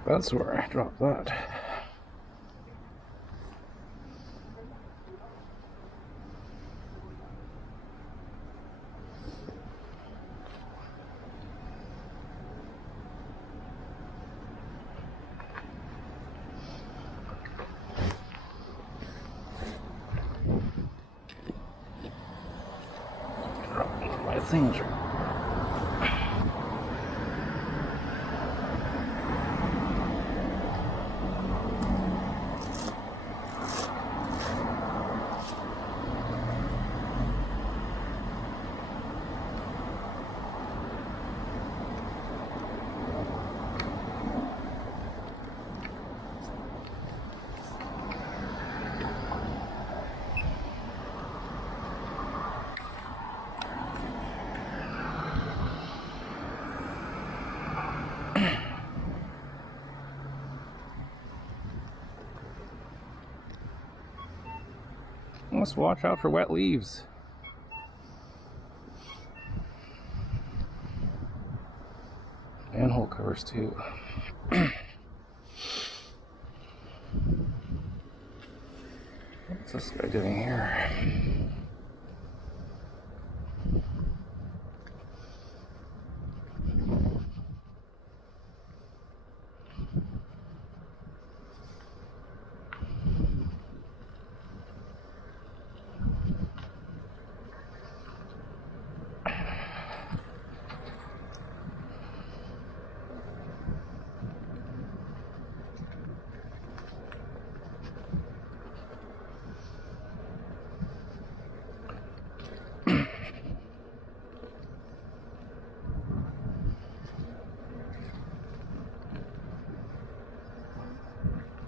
think that's where I dropped that. Drop my things. Must watch out for wet leaves. Manhole covers too. What's this guy doing here?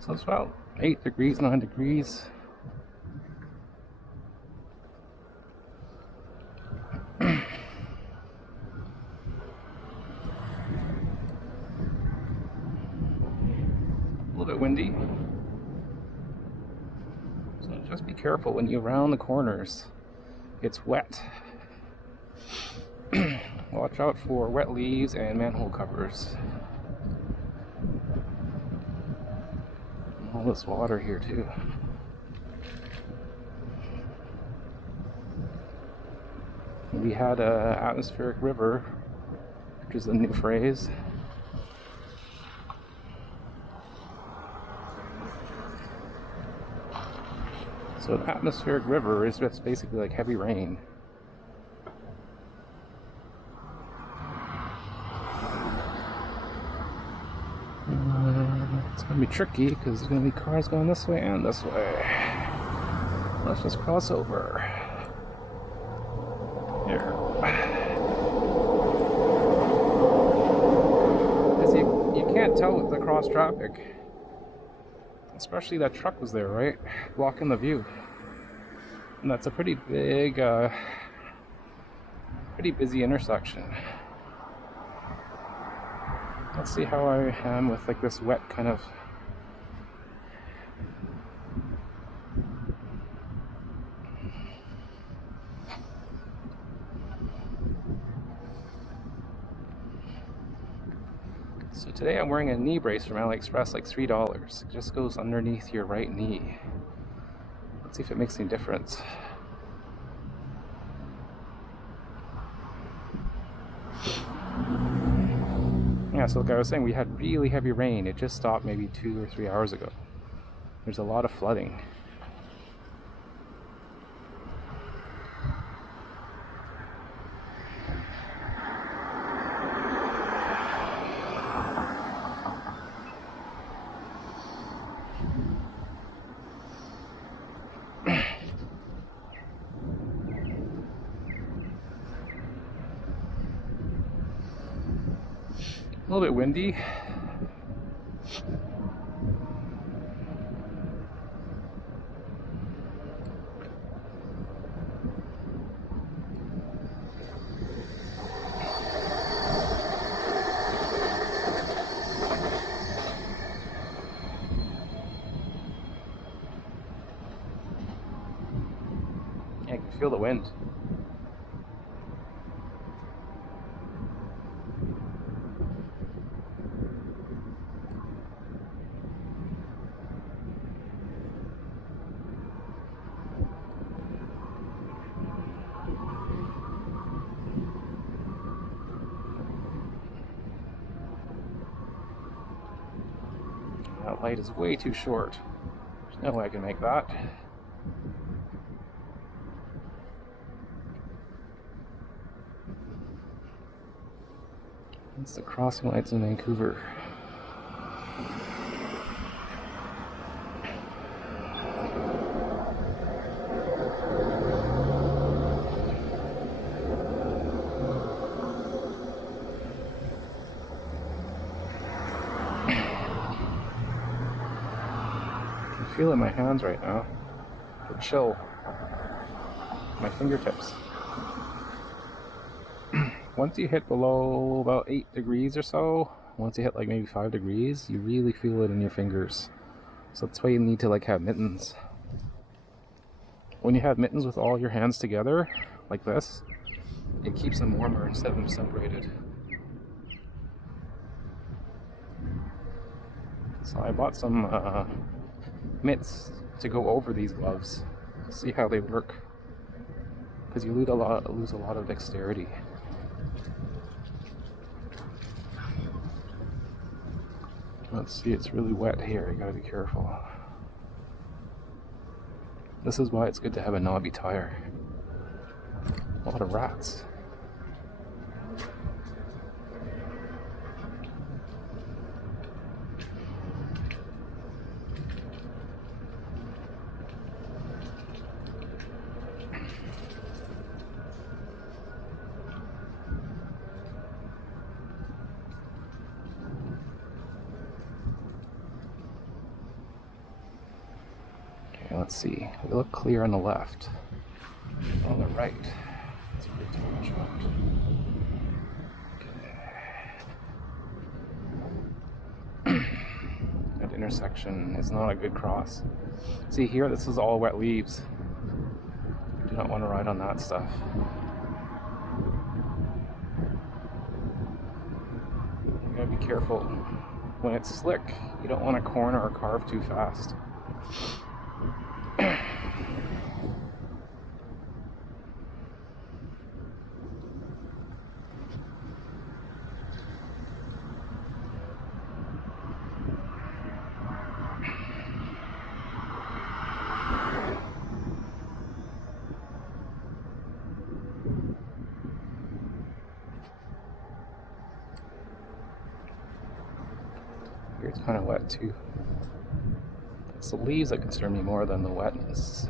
So it's about 8 degrees, 9 degrees. A little bit windy. So just be careful when you round the corners. It's wet. Watch out for wet leaves and manhole covers. All this water here too. We had a atmospheric river, which is a new phrase. So an atmospheric river is just basically like heavy rain. It's going to be tricky because there's going to be cars going this way and this way. Let's just cross over. Here. Because you can't tell with the cross traffic. Especially that truck was there, right? Blocking the view. And that's a pretty big, pretty busy intersection. Let's see how I am with like this wet kind of. So today I'm wearing a knee brace from AliExpress, like $3. It just goes underneath your right knee. Let's see if it makes any difference. Yeah, so like I was saying, we had really heavy rain. It just stopped maybe 2 or 3 hours ago. There's a lot of flooding. A little bit windy. I can feel the wind. light is way too short. There's no way I can make that. It's the crossing lights in Vancouver. I feel it in my hands right now. The chill. My fingertips. Once you hit below about 8 degrees or so, once you hit like maybe 5 degrees, you really feel it in your fingers. So that's why you need to like have mittens. When you have mittens with all your hands together, like this, it keeps them warmer instead of them separated. So I bought some mitts to go over these gloves, see how they work, because you lose a lot of dexterity. Let's see, it's really wet here, you gotta be careful. This is why it's good to have a knobby tire. A lot of rats. Let's see, we look clear on the left. On the right, it's way too much out. Okay. That intersection is not a good cross. See here, this is all wet leaves. You do not want to ride on that stuff. You gotta be careful. When it's slick, you don't want to corner or carve too fast. Here it's kind of wet too. It's the leaves that concern me more than the wetness.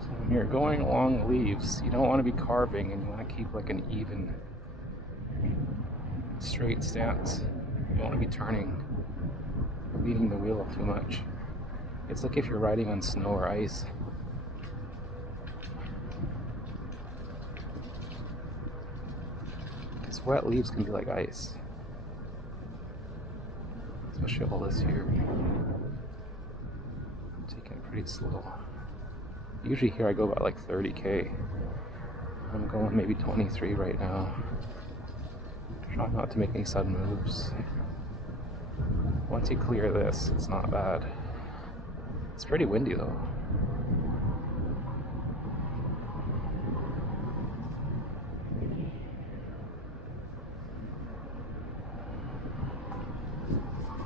So when you're going along the leaves, you don't want to be carving, and you want to keep like an even, straight stance. You don't want to be turning, leaning the wheel too much. It's like if you're riding on snow or ice. Because wet leaves can be like ice. Especially all this here. I'm taking it pretty slow. Usually here I go about like 30k. I'm going maybe 23 right now. Try not to make any sudden moves. Once you clear this, it's not bad. It's pretty windy though.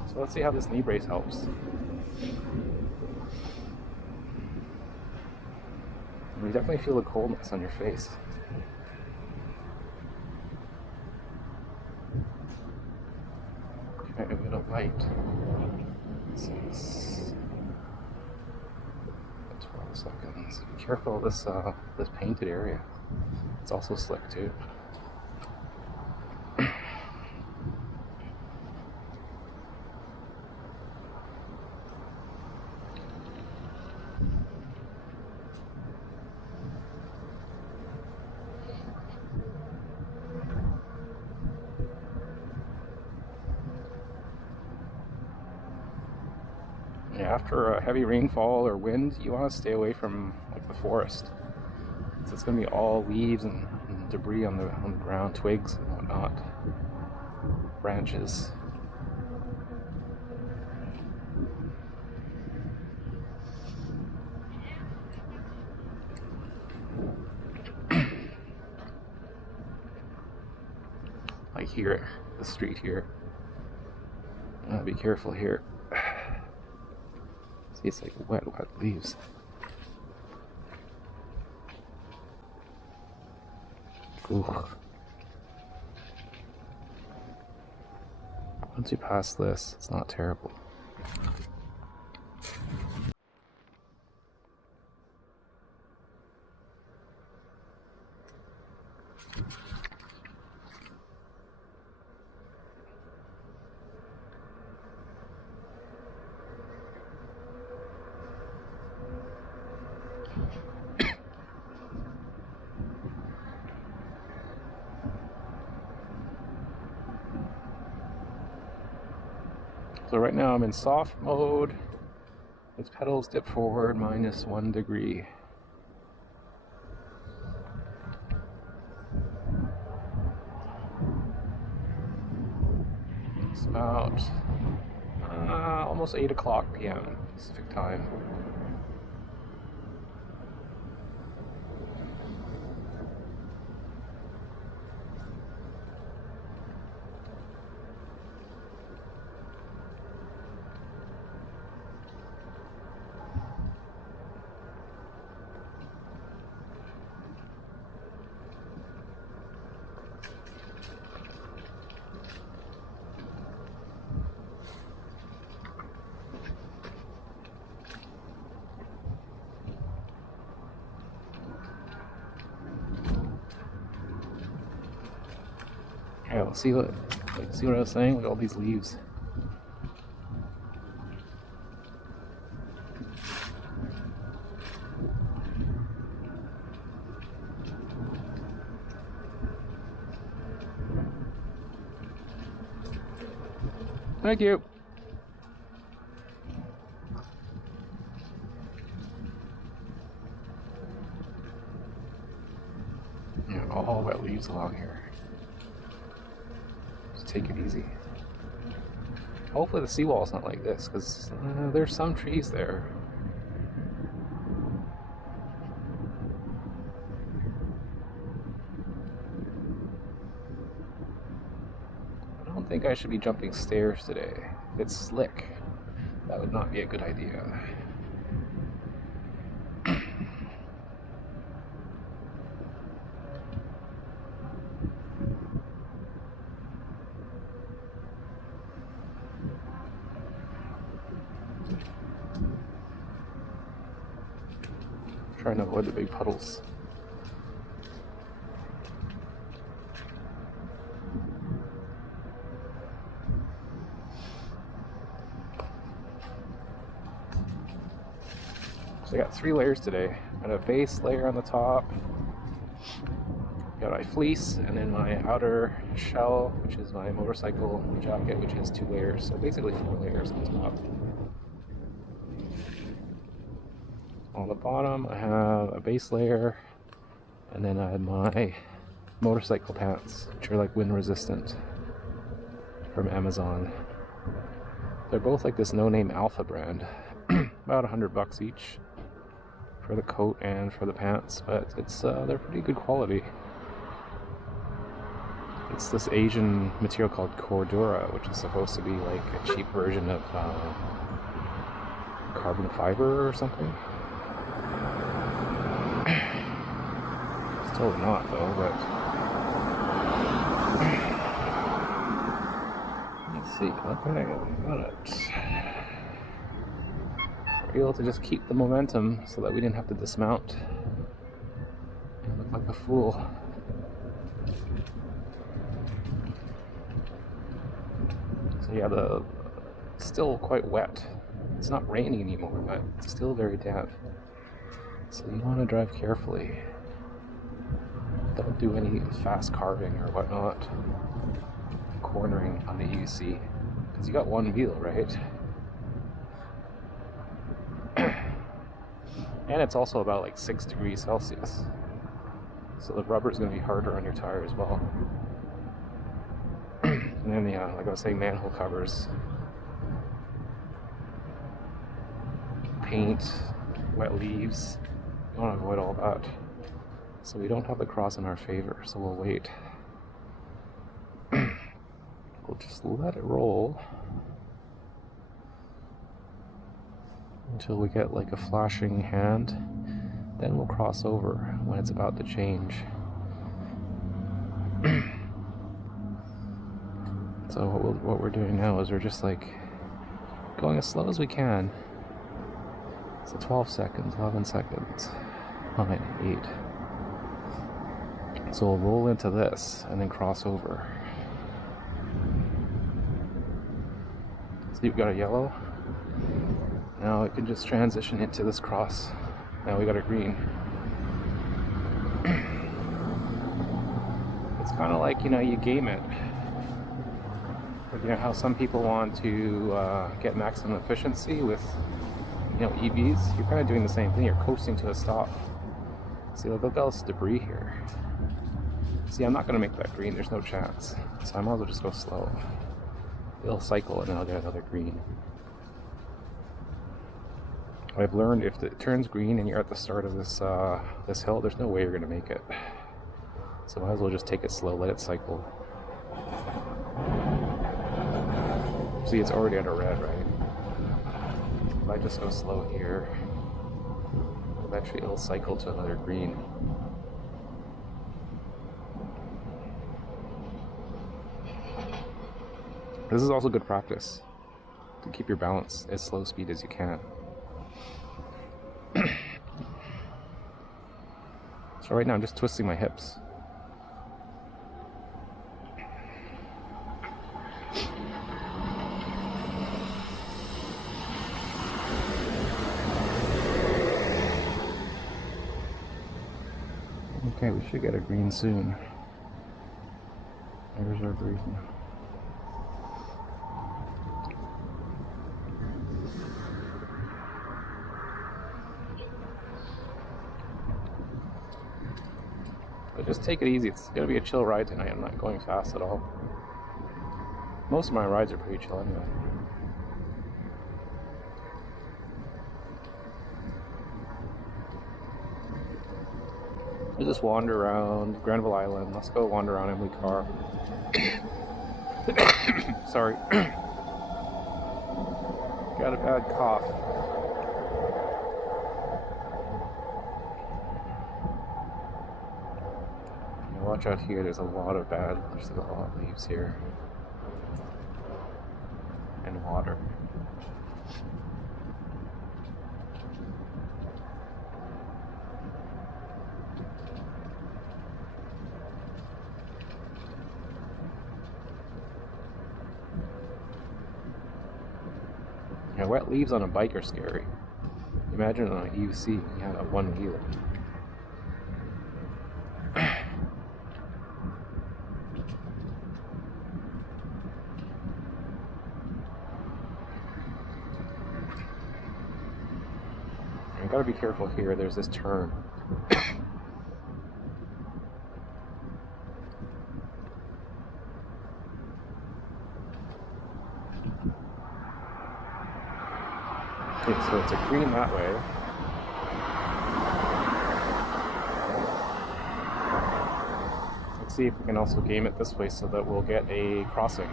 So let's see how this knee brace helps. You definitely feel the coldness on your face. Okay, a bit of light. 6, 12 seconds. Be careful of this painted area. It's also slick too. After a heavy rainfall or wind, you want to stay away from like the forest. So it's going to be all leaves and debris on the ground, twigs and whatnot, branches. like here, the street here. Be careful here. See, it's like wet leaves. Ooh. Once you pass this, it's not terrible. So right now I'm in soft mode. Its pedals dip forward -1 degree. It's about almost 8 o'clock p.m. Pacific time. Yeah, let's see what I was saying with all these leaves. Thank you. Yeah, all wet leaves along here. Take it easy. Hopefully the seawall's not like this, because there's some trees there. I don't think I should be jumping stairs today. If it's slick, that would not be a good idea. Trying to avoid the big puddles. So I got 3 layers today. I got a base layer on the top, got my fleece, and then my outer shell, which is my motorcycle jacket, which has 2 layers. So basically 4 layers on top. On the bottom I have a base layer, and then I have my motorcycle pants, which are like wind resistant, from Amazon. They're both like this no-name Alpha brand. About $100 each for the coat and for the pants, but it's they're pretty good quality. It's this Asian material called Cordura, which is supposed to be like a cheap version of carbon fiber or something. It's totally not though, but let's see. Okay, got it. We're able to just keep the momentum so that we didn't have to dismount and look like a fool. So yeah, it's still quite wet. It's not raining anymore, but it's still very damp. So you want to drive carefully. Don't do any fast carving or whatnot. Cornering on the EUC. Because you got one wheel, right? And it's also about like 6 degrees Celsius. So the rubber is going to be harder on your tire as well. And then, yeah, like I was saying, manhole covers, paint, wet leaves. You want to avoid all that. So we don't have the cross in our favor, so we'll wait. we'll just let it roll until we get like a flashing hand. Then we'll cross over when it's about to change. So what we're doing now is we're just like going as slow as we can. So 12 seconds, 11 seconds, 9, 8. So we'll roll into this and then cross over. So you've got a yellow. Now we can just transition into this cross. Now we got a green. It's kind of like, you game it. But how some people want to get maximum efficiency with, EVs. You're kind of doing the same thing. You're coasting to a stop. See, look at all this debris here. See, I'm not going to make that green. There's no chance. So I might as well just go slow. It'll cycle and then I'll get another green. I've learned if it turns green and you're at the start of this this hill, there's no way you're going to make it. So might as well just take it slow, let it cycle. See, it's already under red, right? If I just go slow here, eventually it'll cycle to another green. This is also good practice to keep your balance as slow speed as you can. So right now I'm just twisting my hips. Okay, we should get a green soon. There's our green. But just take it easy. It's gonna be a chill ride tonight. I'm not going fast at all. Most of my rides are pretty chill anyway. We'll just wander around Granville Island. Let's go wander around Emily Carr. Sorry. Got a bad cough. Now watch out here. There's a lot of leaves here. And water. Yeah, wet leaves on a bike are scary. Imagine on a UC, you have a one wheeler. You gotta be careful here, there's this turn. Okay, so it's a green that way. Let's see if we can also game it this way so that we'll get a crossing.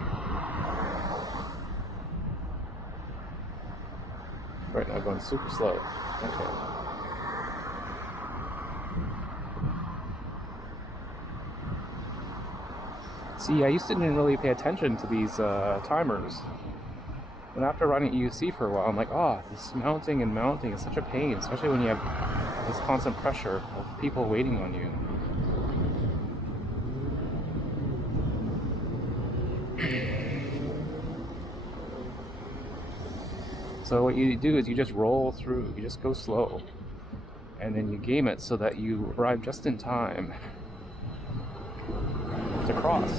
Right now going super slow. Okay. See, I used to didn't really pay attention to these timers. And after running UC for a while, I'm like, oh, this mounting and mounting is such a pain, especially when you have this constant pressure of people waiting on you. So what you do is you just roll through, you just go slow, and then you game it so that you arrive just in time to cross.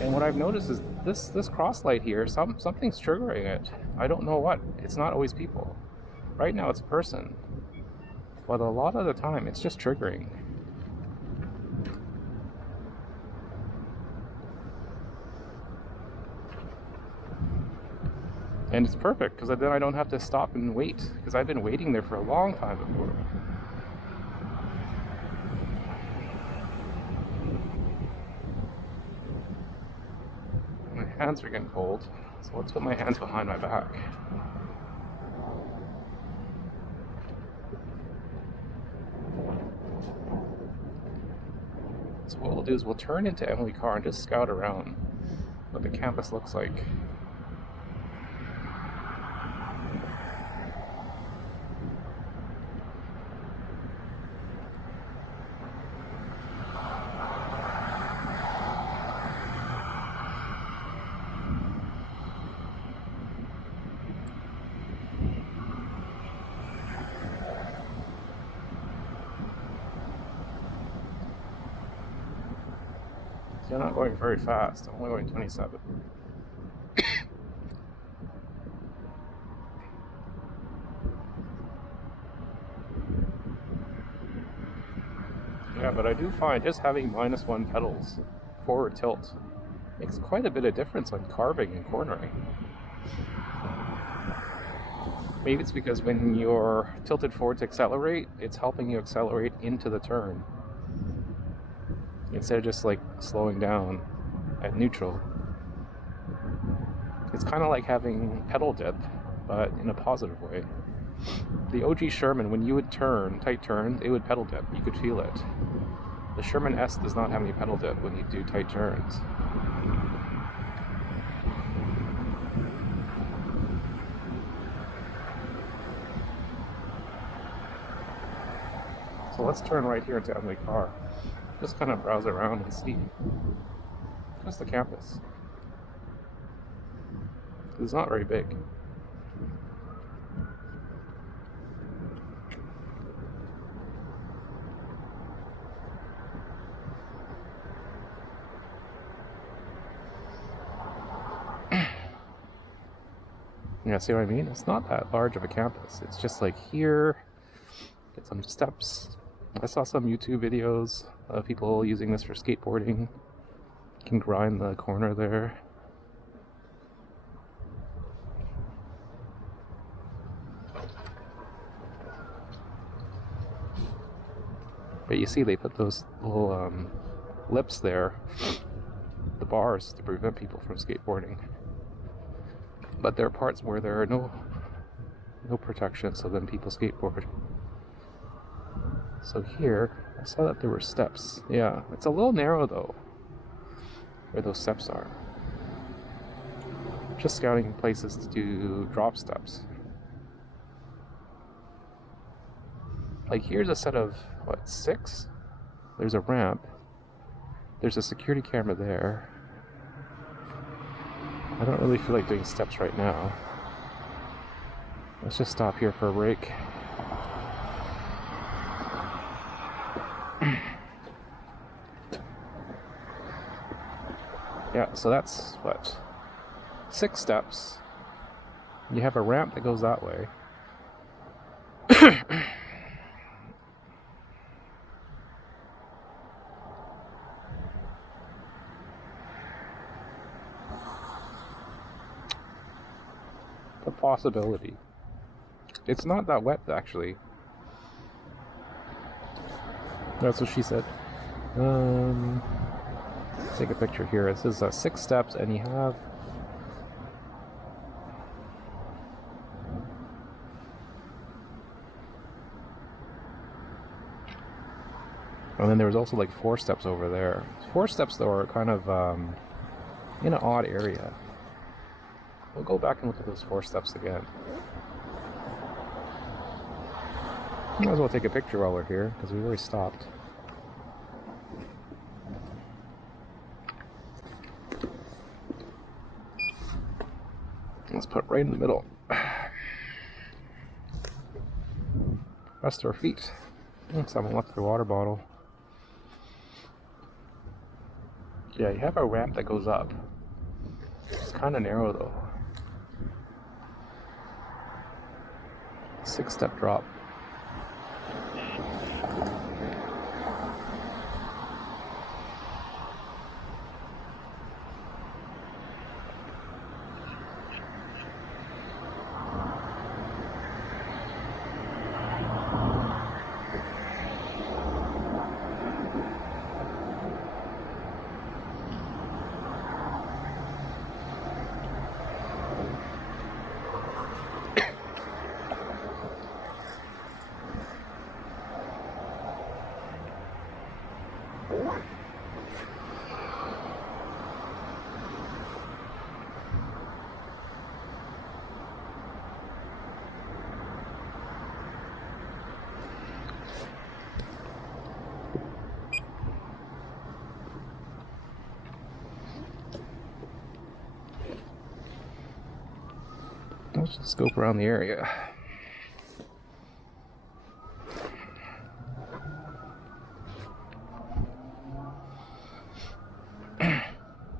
And what I've noticed is this cross light here, something's triggering it. I don't know what. It's not always people. Right now it's a person. But a lot of the time it's just triggering. And it's perfect, because then I don't have to stop and wait, because I've been waiting there for a long time before. hands are getting cold, so let's put my hands behind my back. So what we'll do is we'll turn into Emily Carr and just scout around what the campus looks like. So I'm not going very fast, I'm only going 27. Yeah, but I do find just having -1 pedals, forward tilt, makes quite a bit of difference on carving and cornering. Maybe it's because when you're tilted forward to accelerate, it's helping you accelerate into the turn, instead of just like slowing down at neutral. It's kind of like having pedal dip, but in a positive way. The OG Sherman, when you would turn, tight turns, it would pedal dip. You could feel it. The Sherman S does not have any pedal dip when you do tight turns. So let's turn right here into Emily Carr. Just kind of browse around and see. That's the campus. It's not very big. Yeah, see what I mean? It's not that large of a campus. It's just like here, get some steps. I saw some YouTube videos of people using this for skateboarding. You can grind the corner there. But you see they put those little lips there, the bars, to prevent people from skateboarding. But there are parts where there are no protection, so then people skateboard. So here, I saw that there were steps. Yeah, it's a little narrow though, where those steps are. Just scouting places to do drop steps. Like here's a set of, what, 6? There's a ramp. There's a security camera there. I don't really feel like doing steps right now. Let's just stop here for a break. Yeah, so that's, what, 6 steps. You have a ramp that goes that way. A possibility. It's not that wet, actually. That's what she said. Let's take a picture here. It says 6 steps, and you have... And then there was also like 4 steps over there. 4 steps, though, are kind of in an odd area. We'll go back and look at those 4 steps again. Might as well take a picture while we're here, because we've already stopped. Let's put it right in the middle. Rest our feet. Someone left their water bottle. Yeah, you have a ramp that goes up. It's kind of narrow though. 6-step drop. Let's just scope around the area.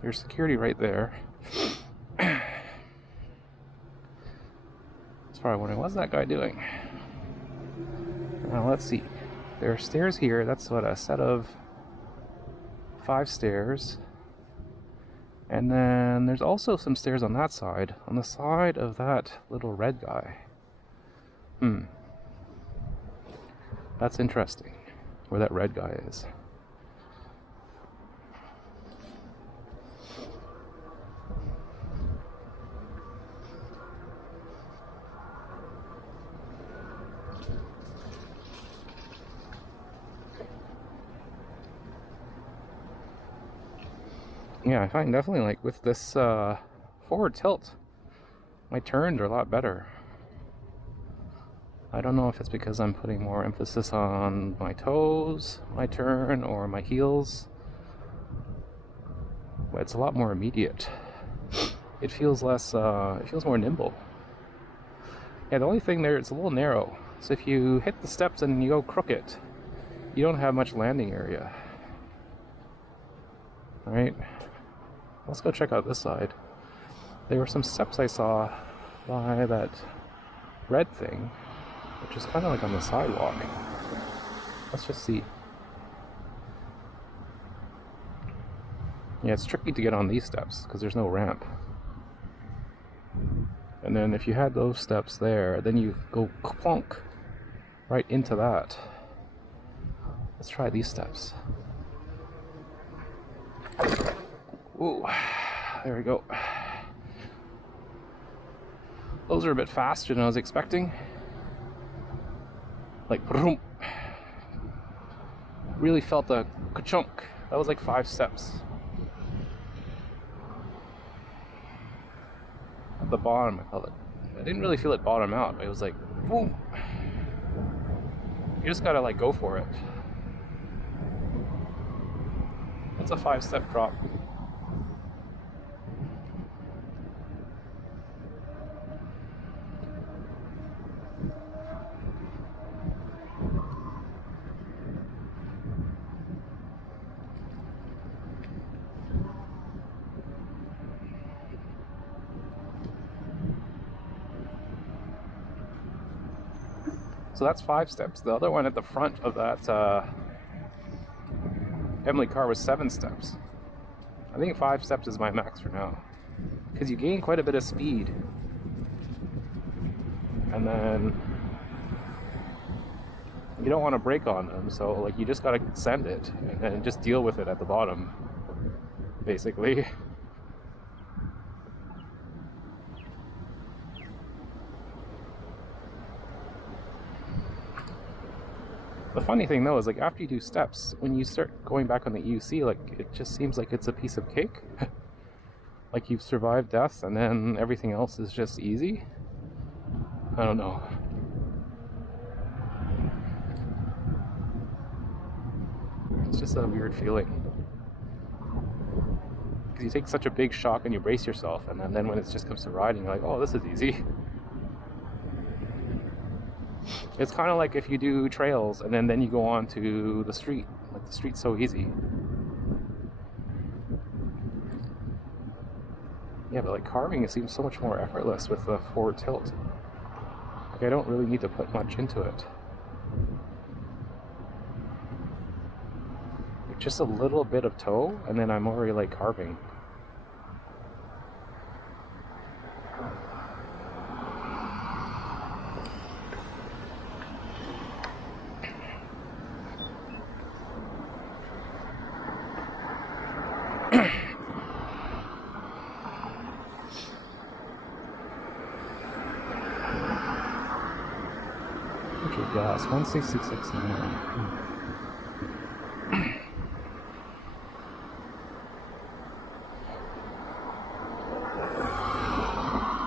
There's security right there. That's probably wondering, what's that guy doing? Now let's see. There are stairs here. That's what, a set of 5 stairs. And then there's also some stairs on that side, on the side of that little red guy. That's interesting, where that red guy is. Yeah, I find definitely, like, with this forward tilt, my turns are a lot better. I don't know if it's because I'm putting more emphasis on my toes, my turn, or my heels, but it's a lot more immediate. It feels less, it feels more nimble. Yeah, the only thing there, it's a little narrow, so if you hit the steps and you go crooked, you don't have much landing area. Alright, let's go check out this side. There were some steps I saw by that red thing, which is kind of like on the sidewalk. Let's just see. Yeah, it's tricky to get on these steps because there's no ramp. And then if you had those steps there, then you go clunk right into that. Let's try these steps. Ooh, there we go. Those are a bit faster than I was expecting. Like, boom. Really felt the ka-chunk. That was like 5 steps. At the bottom, I felt it. I didn't really feel it bottom out. It was like, boom. You just gotta, like, go for it. It's a 5-step drop. So that's 5 steps. The other one at the front of that Emily car was 7 steps. I think 5 steps is my max for now, because you gain quite a bit of speed, and then you don't want to brake on them, so like you just gotta send it and just deal with it at the bottom, basically. The funny thing though is, like, after you do steps, when you start going back on the EUC, like, it just seems like it's a piece of cake. Like you've survived death and then everything else is just easy. I don't know. It's just a weird feeling. Because you take such a big shock and you brace yourself, and then when it just comes to riding, you're like, oh, this is easy. It's kind of like if you do trails and then you go on to the street. Like, the street's so easy. Yeah, but like carving, it seems so much more effortless with the forward tilt. Like, I don't really need to put much into it. Like, just a little bit of toe, and then I'm already like carving. Gas 16669.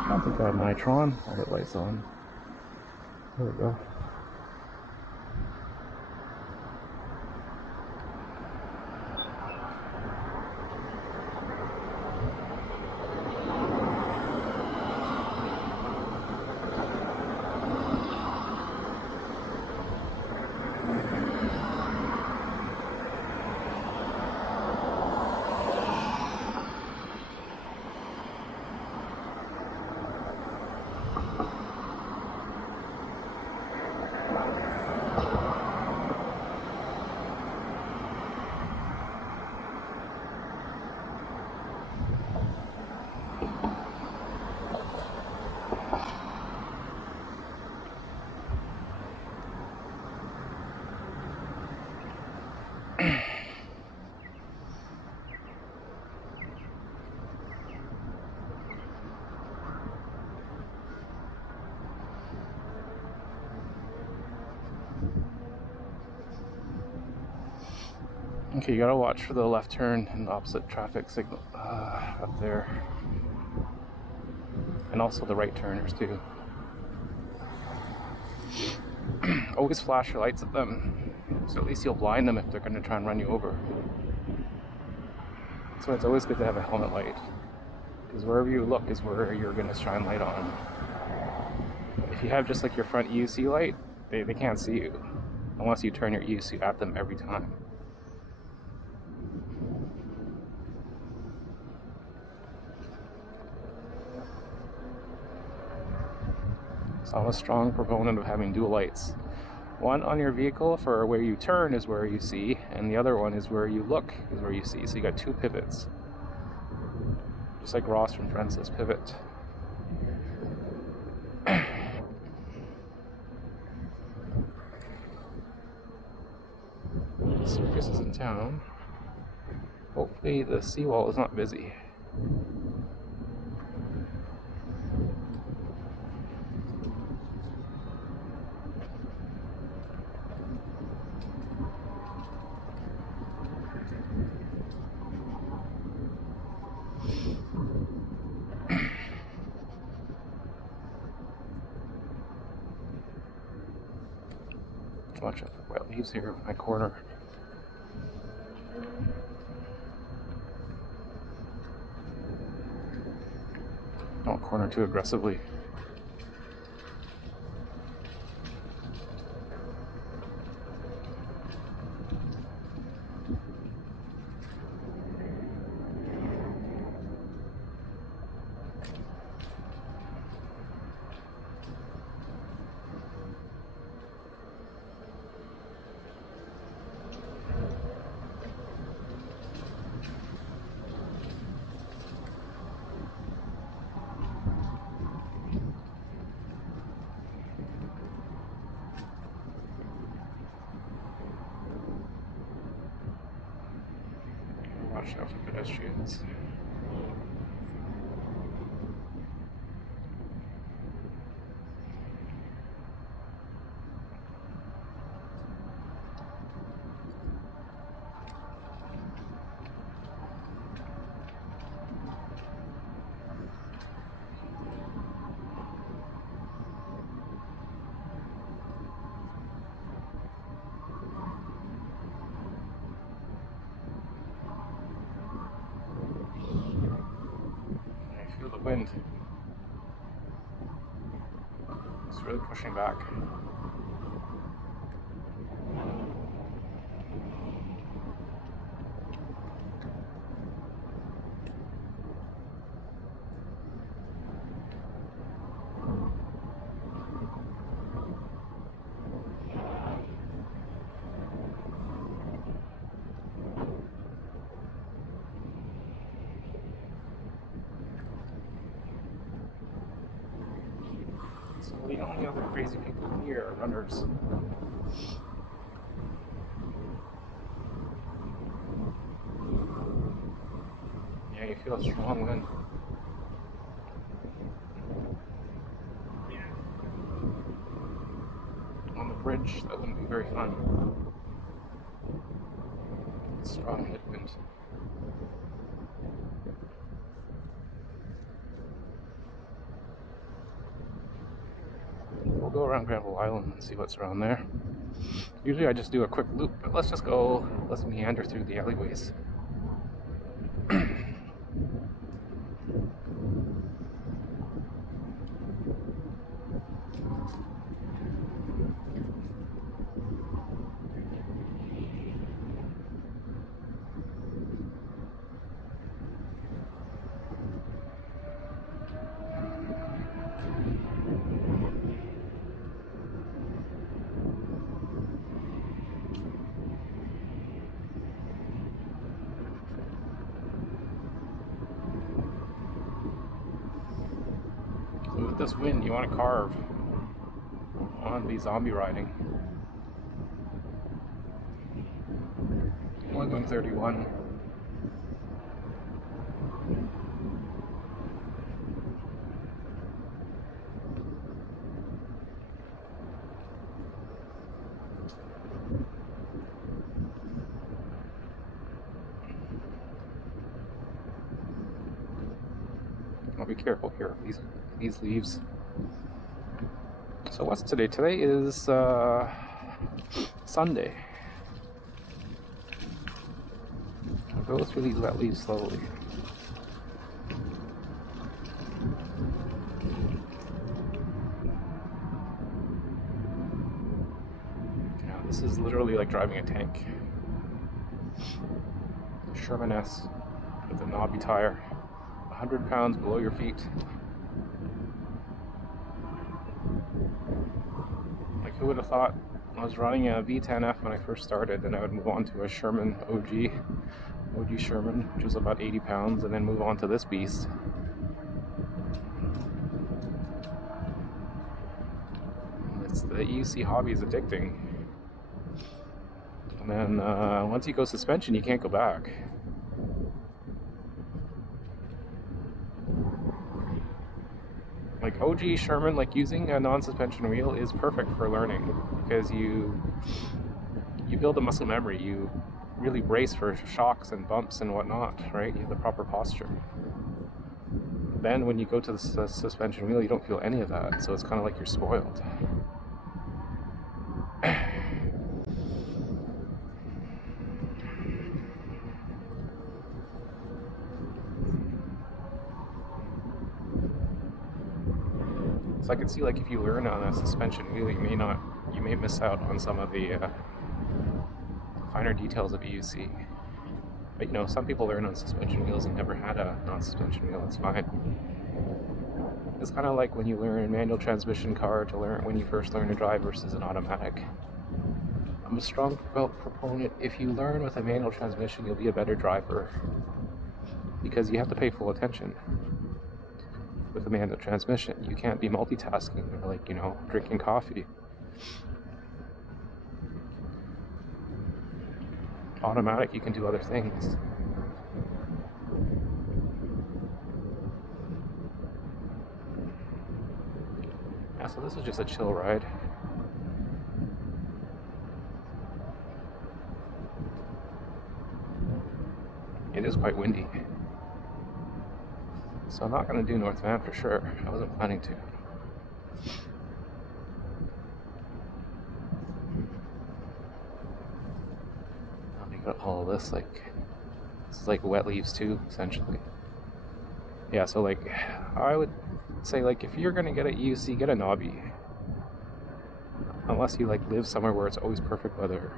I don't think I have nitron. I'll hit lights on. There we go. Okay, you gotta watch for the left turn and the opposite traffic signal up there. And also the right turners too. Always flash your lights at them, so at least you'll blind them if they're gonna try and run you over. That's why it's always good to have a helmet light, because wherever you look is where you're gonna shine light on. If you have just like your front UC light, they can't see you unless you turn your UC at them every time. So I'm a strong proponent of having dual lights. One on your vehicle for where you turn is where you see, and the other one is where you look is where you see. So you got two pivots. Just like Ross from Friends says, pivot. Circus is in town. Hopefully the seawall is not busy. Watch out for wet leaves here in my corner. Don't corner too aggressively. Watch out for pedestrians. Wind. It's really pushing back. So the only other crazy people here are runners. Yeah, you feel a strong wind. On the bridge, that wouldn't be very fun. Strong headwind. We'll go around Granville Island and see what's around there. Usually I just do a quick loop, but let's meander through the alleyways. With this wind, you want to carve. I want to be zombie riding. I'm only going 31. I'll be careful here. These leaves. So what's today? Today is Sunday. I'll go through these wet leaves slowly. Yeah, this is literally like driving a tank. Sherman S with a knobby tire, 100 pounds below your feet. Like, who would have thought I was running a V10F when I first started, and I would move on to a Sherman OG Sherman, which was about 80 pounds, and then move on to this beast. The EUC hobby is addicting. And then once you go suspension, you can't go back. Like OG Sherman, like using a non-suspension wheel is perfect for learning, because you build a muscle memory. You really brace for shocks and bumps and whatnot, right? You have the proper posture. Then when you go to the suspension wheel, you don't feel any of that, so it's kind of like you're spoiled. So I can see, like, if you learn on a suspension wheel, you may miss out on some of the finer details of EUC. But you know, some people learn on suspension wheels and never had a non-suspension wheel. It's fine. It's kind of like when you learn a manual transmission car to learn when you first learn to drive versus an automatic. I'm a strong proponent. If you learn with a manual transmission, you'll be a better driver, because you have to pay full attention. With a manual transmission, you can't be multitasking, or, like, you know, drinking coffee. Automatic, you can do other things. Yeah, so this is just a chill ride. It is quite windy. So I'm not going to do North Van for sure. I wasn't planning to. You got all this, this is like wet leaves too, essentially. Yeah, so like, I would say, like, if you're going to get a EUC, get a knobby. Unless you like live somewhere where it's always perfect weather.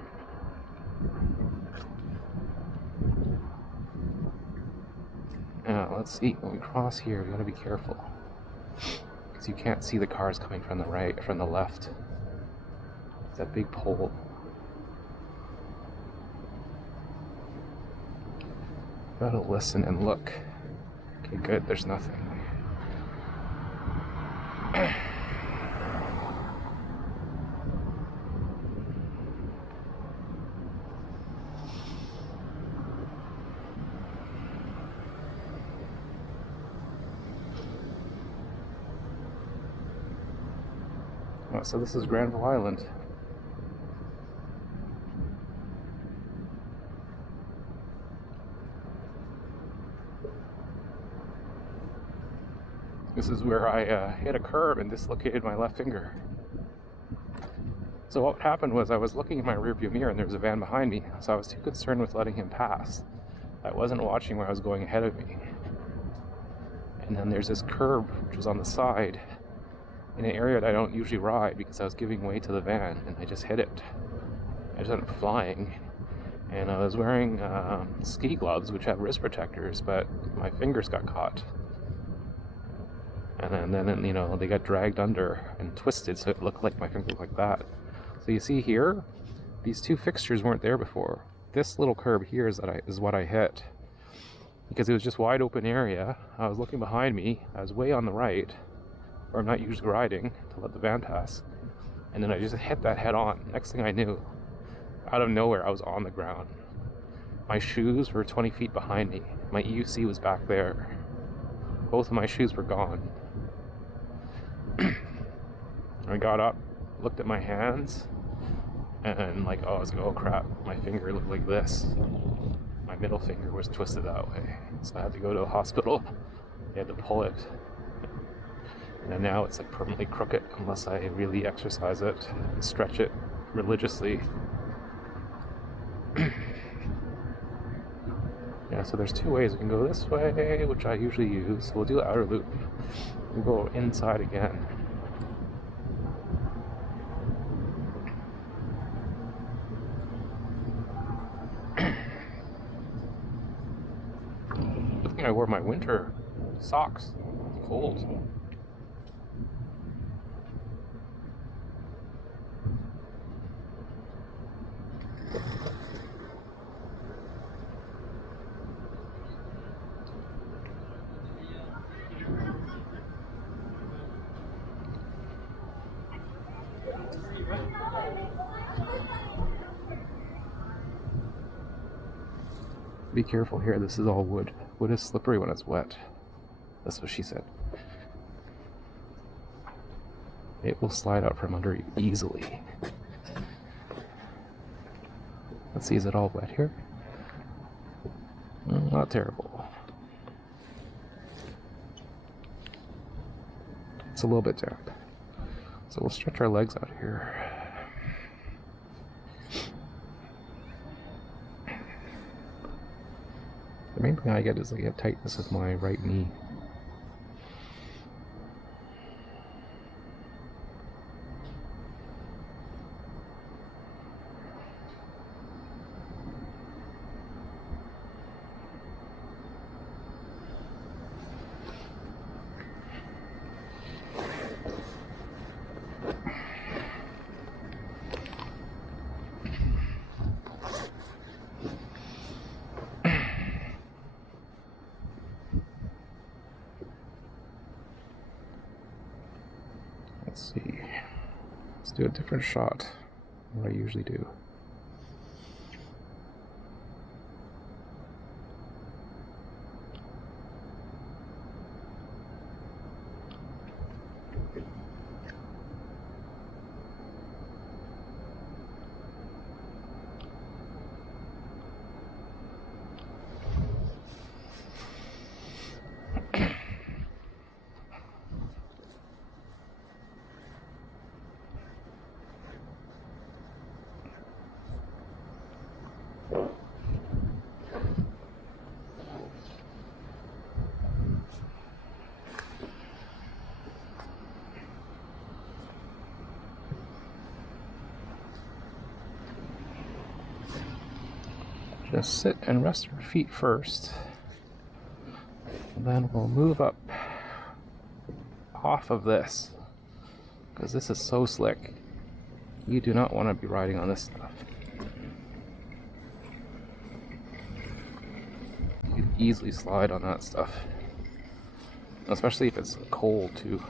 Let's see, when we cross here, we gotta be careful, because you can't see the cars coming from the right, from the left. It's that big pole. Gotta listen and look. Okay, good, there's nothing. So this is Granville Island. This is where I hit a curb and dislocated my left finger. So what happened was, I was looking in my rearview mirror and there was a van behind me, so I was too concerned with letting him pass. I wasn't watching where I was going ahead of me. And then there's this curb which was on the side, in an area that I don't usually ride, because I was giving way to the van, and I just hit it. I just ended up flying, and I was wearing ski gloves which have wrist protectors, but my fingers got caught, and then you know, they got dragged under and twisted, so it looked like my finger like that. So you see here, these two fixtures weren't there before. This little curb here is what I hit, because it was just wide open area. I was looking behind me, I was way on the right, where I'm not usually riding, to let the van pass. And then I just hit that head on. Next thing I knew, out of nowhere, I was on the ground. My shoes were 20 feet behind me. My EUC was back there. Both of my shoes were gone. I got up, looked at my hands, and like, oh, I was like, oh crap, my finger looked like this. My middle finger was twisted that way. So I had to go to the hospital. You had to pull it. And now it's like permanently crooked unless I really exercise it and stretch it religiously. Yeah, so there's two ways. We can go this way, which I usually use. We'll do the outer loop. We'll go inside again. I think I wore my winter socks. It's cold. Be careful here, this is all wood. Wood is slippery when it's wet. That's what she said. It will slide out from under you easily. Let's see, is it all wet here? Not terrible. It's a little bit damp. So we'll stretch our legs out here. The main thing I get is I get tightness with my right knee. Let's see. Let's do a different shot than what I usually do. Just sit and rest our feet first, and then we'll move up off of this, because this is so slick. You do not want to be riding on this stuff. You can easily slide on that stuff, especially if it's cold too.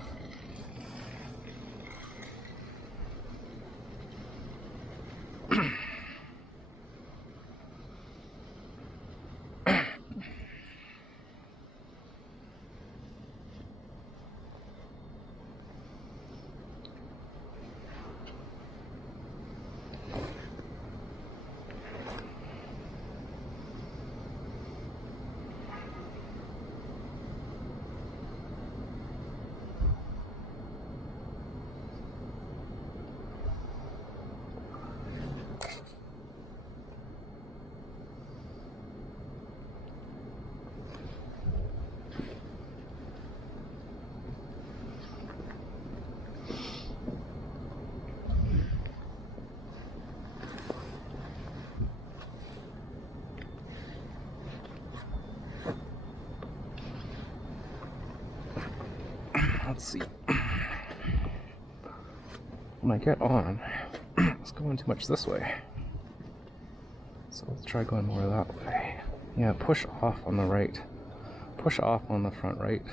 Let's see. When I get on, it's going too much this way. So let's try going more that way. Yeah, push off on the right. Push off on the front right.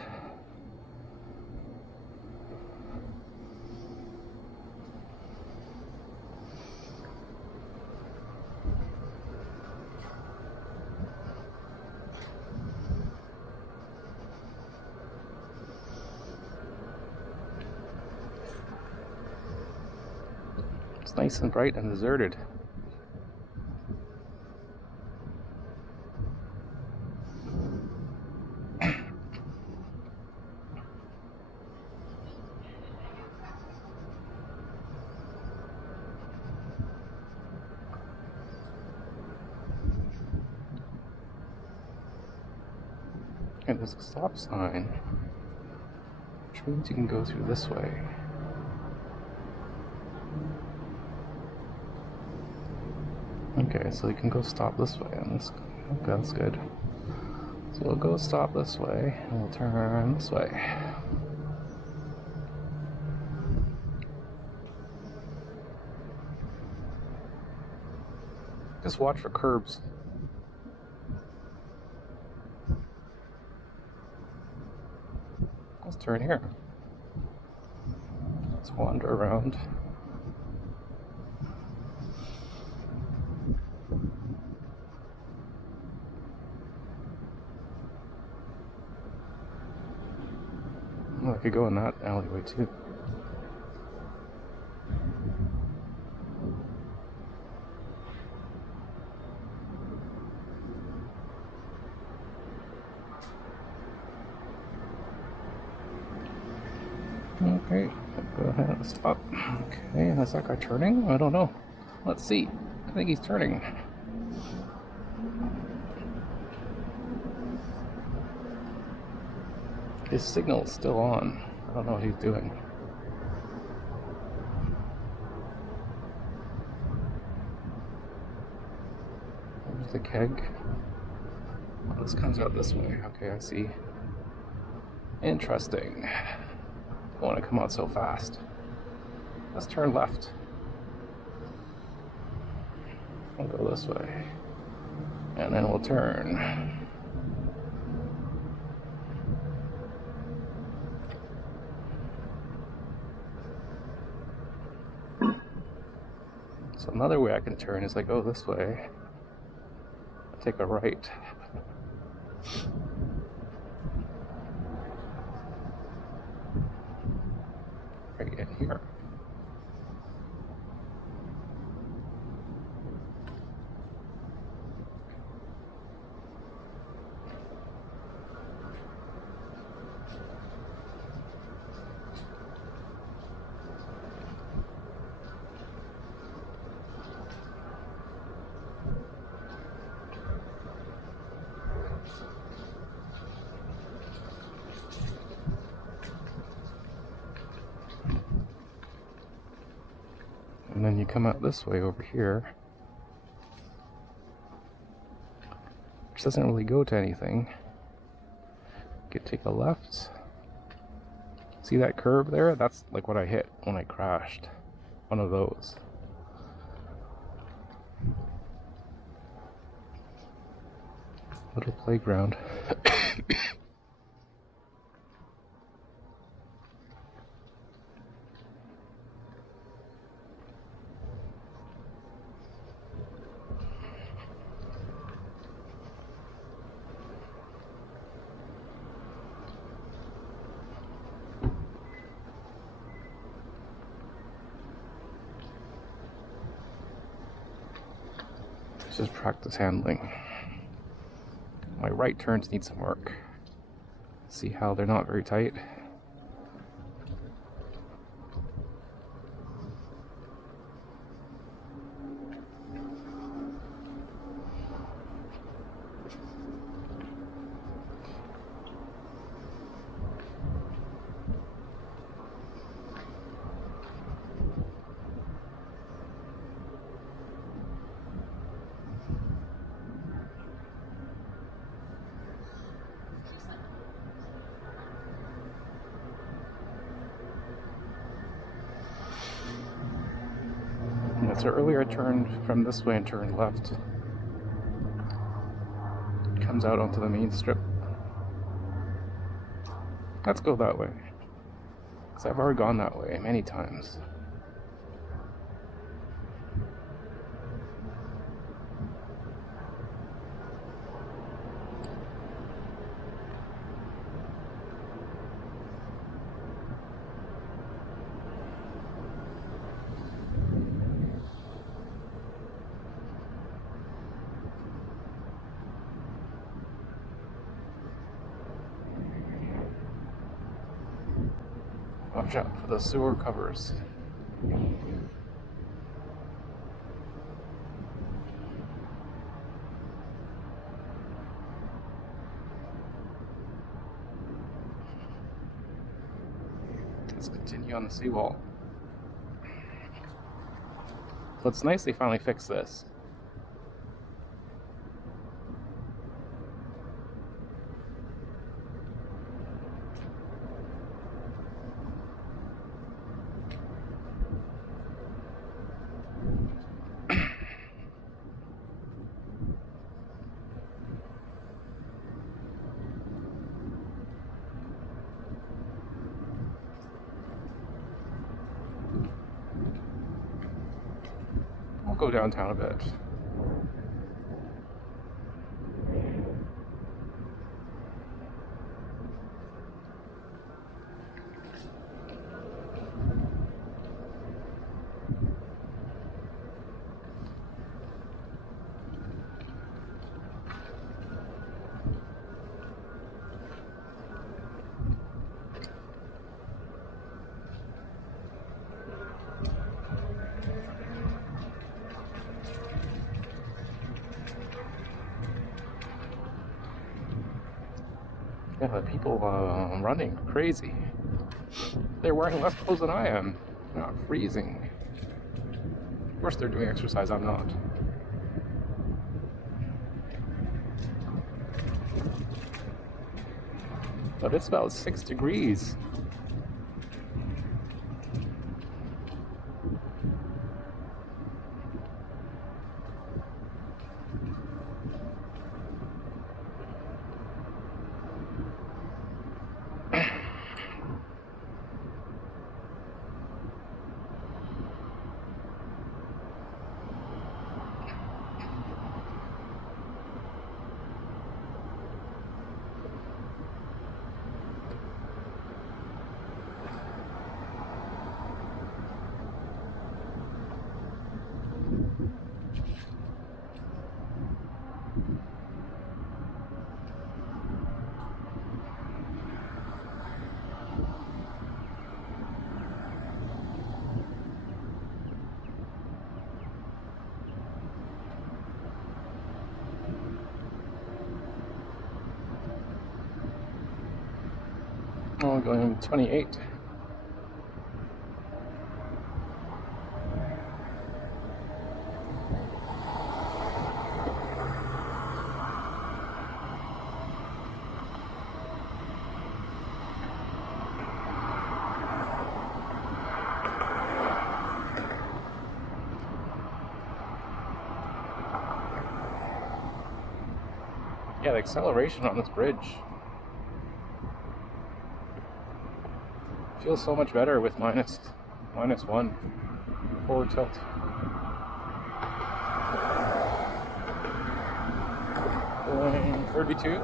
It's nice and bright and deserted. And there's a stop sign, which means you can go through this way. Okay, so you can go stop this way on this. Okay, that's good. So we'll go stop this way, and we'll turn this way. Just watch for curbs. Let's turn here. Let's wander around. Oh, I could go in that alleyway too. Okay, go ahead and stop. Okay, is that guy turning? I don't know. Let's see. I think he's turning. His signal is still on. I don't know what he's doing. There's the keg. Oh, this comes out this way. Okay, I see. Interesting. Don't want to come out so fast. Let's turn left. We'll go this way. And then we'll turn. So another way I can turn is like go this way. Take a right. Right in here. And then you come out this way over here, which doesn't really go to anything. You could take a left. See that curve there? That's like what I hit when I crashed. One of those. Little playground. Just practice handling. My right turns need some work. See how they're not very tight? So earlier I turned from this way and turned left. It comes out onto the main strip. Let's go that way. Because I've already gone that way many times. Watch out for the sewer covers. Let's continue on the seawall. So it's nice they finally fixed this. I'll go downtown a bit. Yeah, the people running crazy. They're wearing less clothes than I am. Not freezing. Of course they're doing exercise, I'm not. But it's about 6 degrees. Oh, we're going 28. Yeah, the acceleration on this bridge feels so much better with minus one forward tilt. Going 32.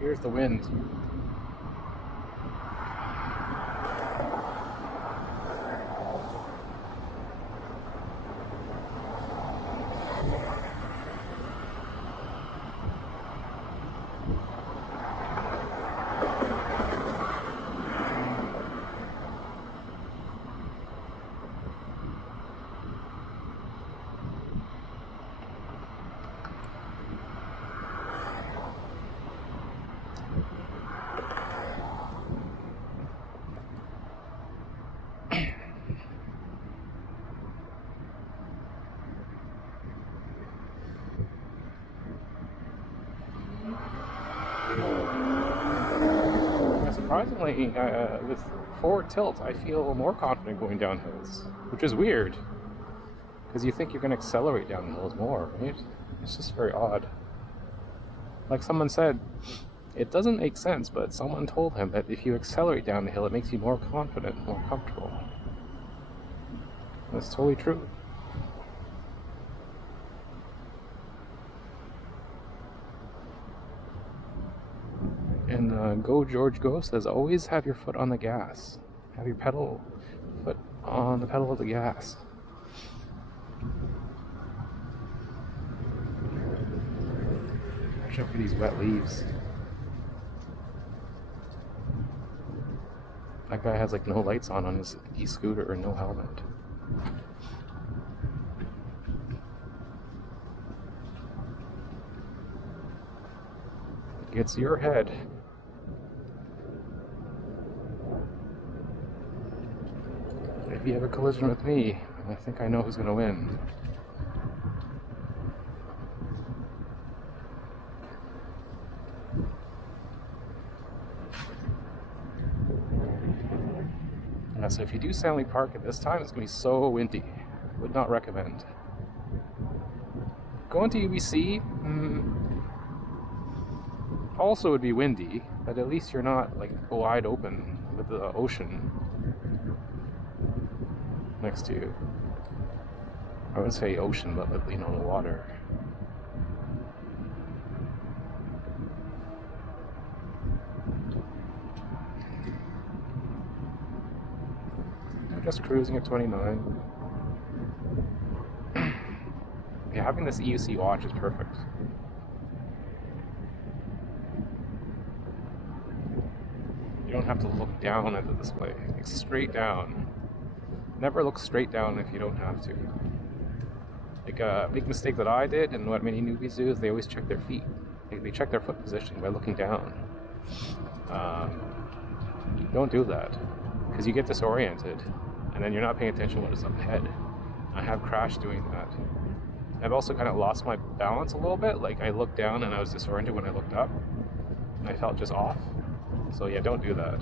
Here's the wind. Surprisingly, with forward tilt, I feel more confident going down hills, which is weird, because you think you're going to accelerate down hills more, right? It's just very odd. Like someone said, it doesn't make sense, but someone told him that if you accelerate down the hill, it makes you more confident, more comfortable. That's totally true. And Go George Go says always have your foot on the gas. Have your foot on the pedal of the gas. Watch out for these wet leaves. That guy has like no lights on his e-scooter or no helmet. It's your head. If you have a collision with me, I think I know who's going to win. Yeah, so if you do Stanley Park at this time, it's going to be so windy. Would not recommend. Going to UBC also would be windy, but at least you're not like wide open with the ocean next to you. I wouldn't say ocean, but with, the water. I'm just cruising at 29. Yeah, having this EUC watch is perfect. You don't have to look down at the display. It's straight down. Never look straight down if you don't have to. Like a big mistake that I did, and what many newbies do, is they always check their feet. They check their foot position by looking down. Don't do that, because you get disoriented, and then you're not paying attention to what is up ahead. I have crashed doing that. I've also kind of lost my balance a little bit. Like I looked down and I was disoriented when I looked up, and I felt just off. So yeah, don't do that.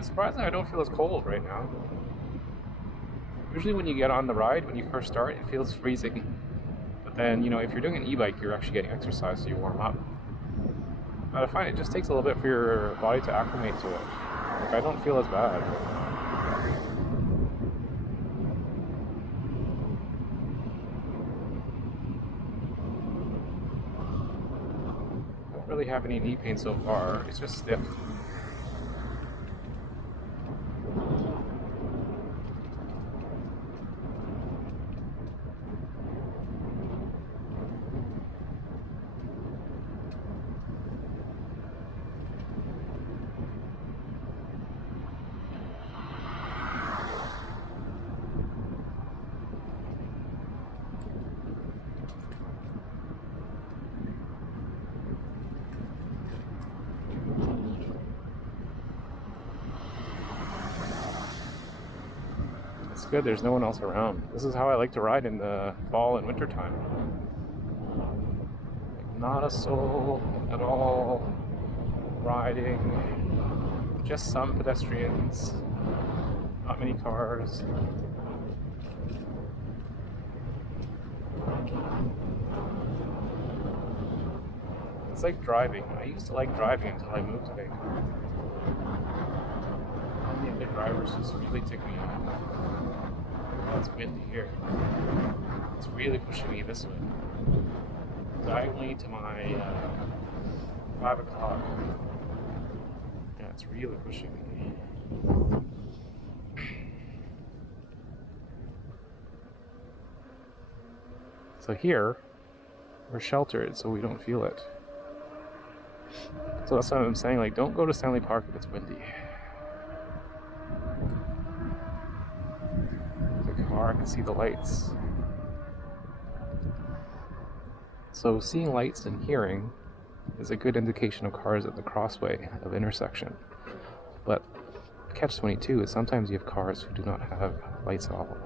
Surprisingly, I don't feel as cold right now. Usually when you get on the ride, when you first start, it feels freezing. But then, if you're doing an e-bike, you're actually getting exercise, so you warm up. But I find it just takes a little bit for your body to acclimate to it. Like, I don't feel as bad. I don't really have any knee pain so far. It's just stiff. Good, there's no one else around. This is how I like to ride in the fall and winter time. Not a soul at all riding, just some pedestrians, not many cars. It's like driving. I used to like driving until I moved to Vancouver. The other drivers just really tick me off. It's windy here. It's really pushing me this way. Diagonally to my 5 o'clock. Yeah, it's really pushing me. So here, we're sheltered so we don't feel it. So that's what I'm saying, like, don't go to Stanley Park if it's windy. I can see the lights. So seeing lights and hearing is a good indication of cars at the crossway of intersection. But catch-22 is sometimes you have cars who do not have lights at all.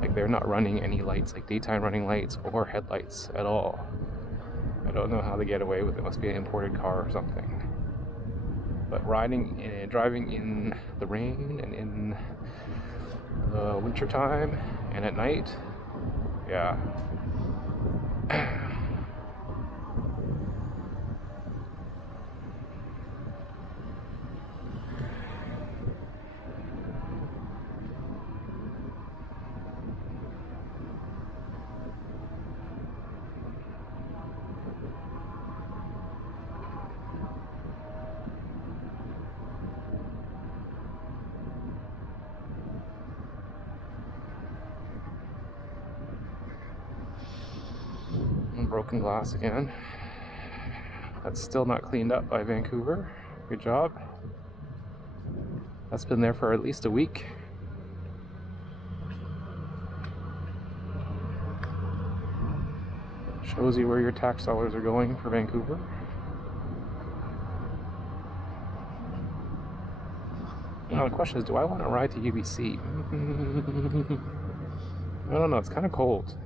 Like they're not running any lights, like daytime running lights or headlights at all. I don't know how they get away with it. It must be an imported car or something. But driving in the rain and in the winter time and at night, yeah. Broken glass again. That's still not cleaned up by Vancouver. Good job. That's been there for at least a week. Shows you where your tax dollars are going for Vancouver. Now the question is, do I want to ride to UBC? I don't know, it's kind of cold.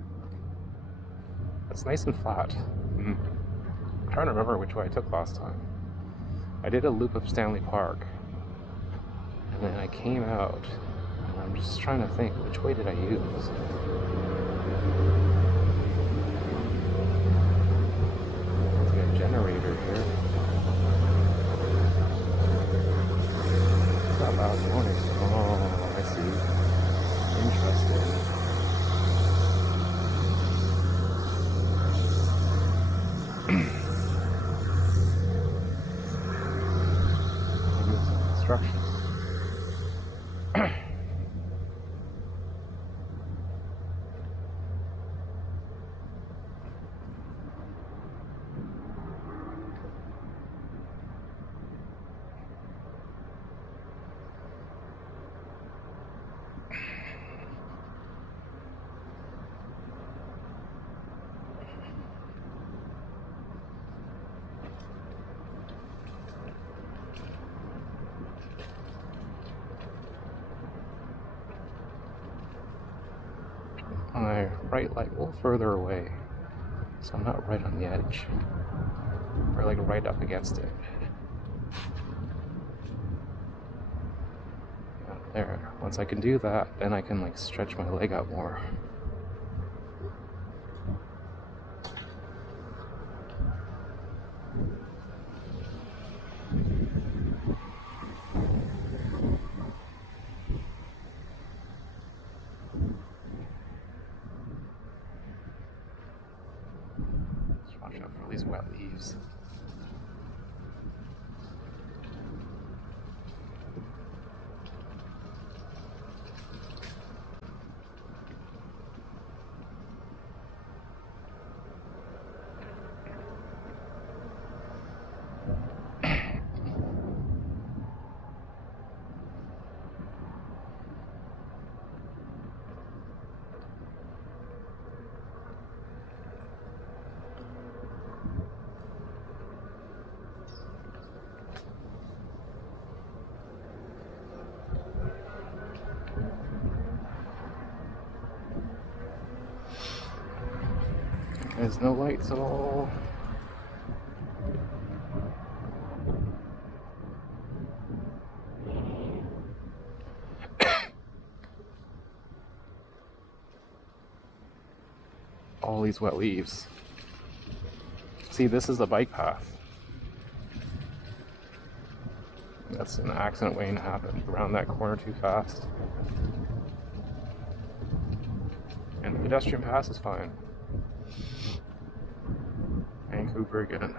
It's nice and flat. I'm trying to remember which way I took last time. I did a loop of Stanley Park, and then I came out, and I'm just trying to think, which way did I use? There's a generator here. It's not loud noise. Oh, I see. Interesting. Construction. My right light a little further away, so I'm not right on the edge, or like right up against it. There. Once I can do that, then I can like stretch my leg out more. Watch out for these wet leaves. There's no lights at all. All these wet leaves. See, this is the bike path. That's an accident waiting to happen. Around that corner too fast. And the pedestrian pass is fine. Vancouver again.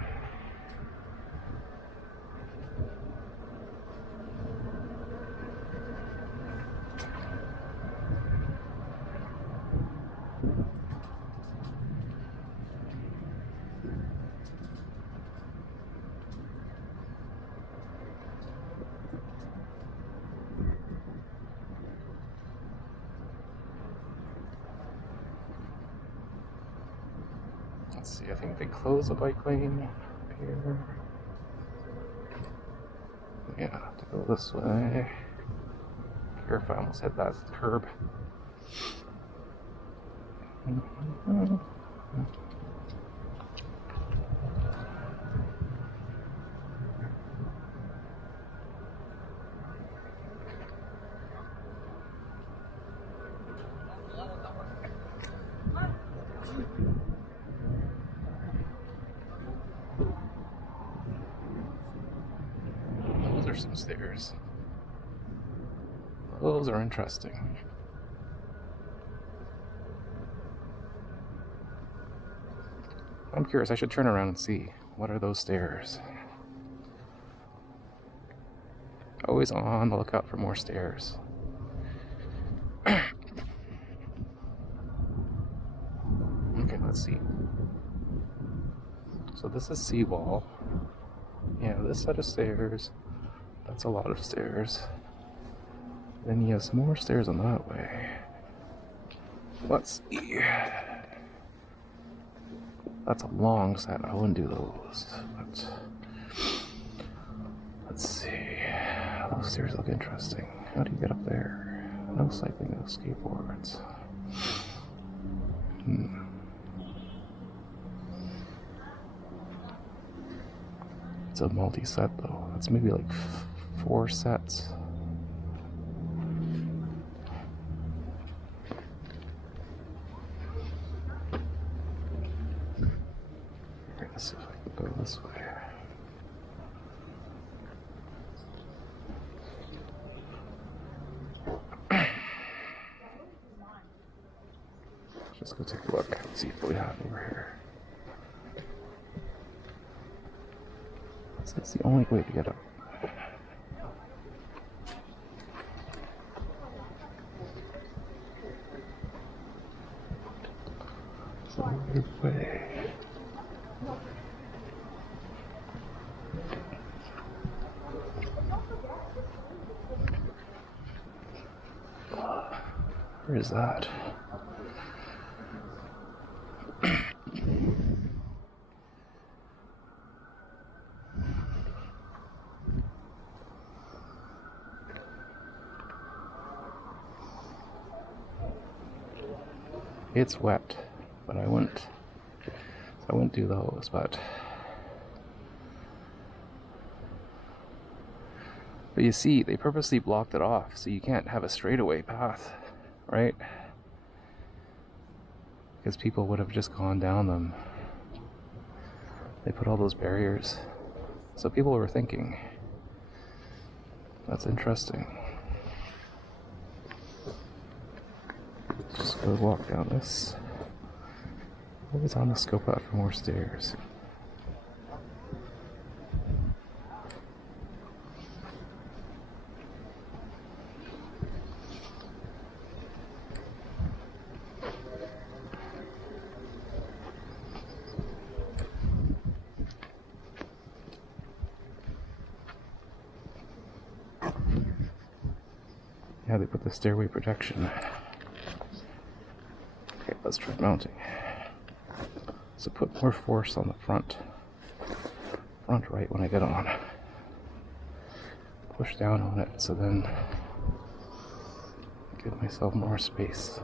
Let's see, I think they closed the bike lane here. Yeah, to go this way. Careful, I almost hit that curb. Those are some stairs. Those are interesting. I'm curious, I should turn around and see. What are those stairs? Always on the lookout for more stairs. Okay, let's see. So this is Seawall. Yeah, this set of stairs. That's a lot of stairs. Then you have some more stairs on that way. Let's see. That's a long set. I wouldn't do those. But let's see. Those stairs look interesting. How do you get up there? No cycling, no skateboards. It's a multi-set though. That's maybe like 4 sets. Let's see if I can go this way. Just go take a look, see what we have over here. So that's the only way to get up. It's the only way. Where is that? It's wet, but I wouldn't do those, but you see, they purposely blocked it off, so you can't have a straightaway path, right? Because people would have just gone down them. They put all those barriers. So people were thinking. That's interesting. Just go walk down this. Always on the scope out for more stairs. Yeah, they put the stairway protection. Okay, let's try mounting. So put more force on the front right when I get on. Push down on it, so then give myself more space.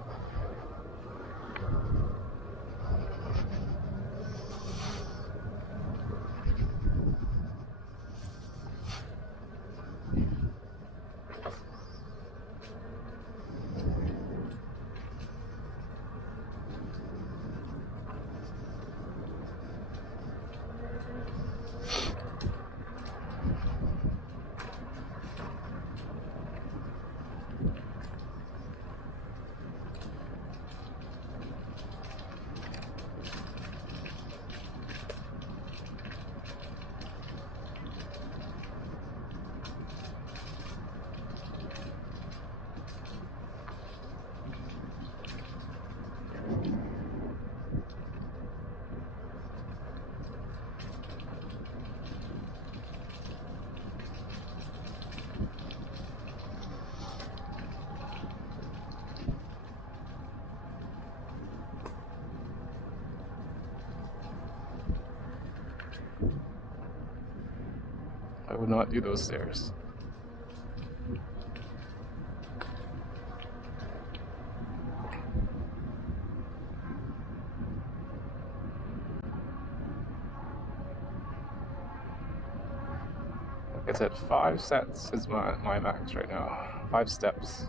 would not do those stairs. Like I said, 5 sets is my max right now. 5 steps.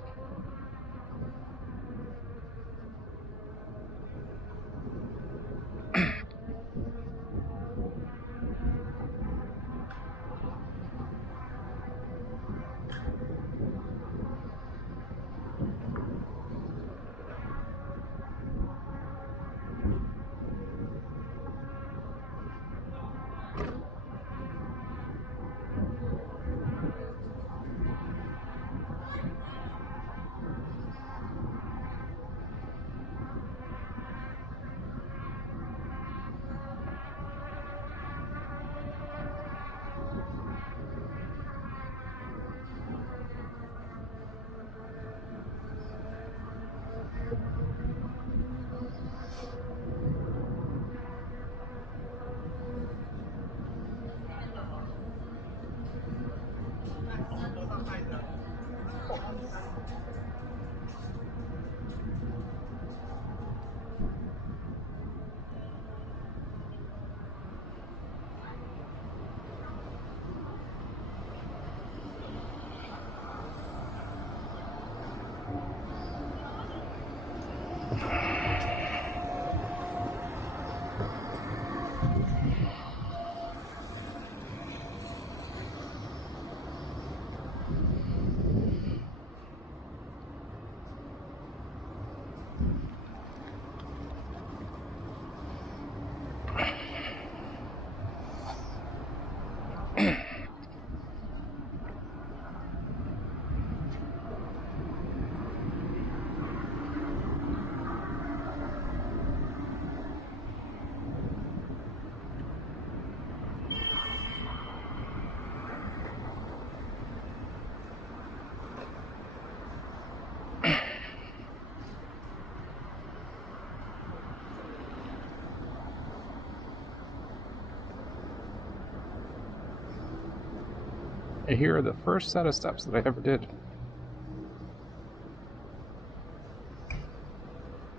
And here are the first set of steps that I ever did.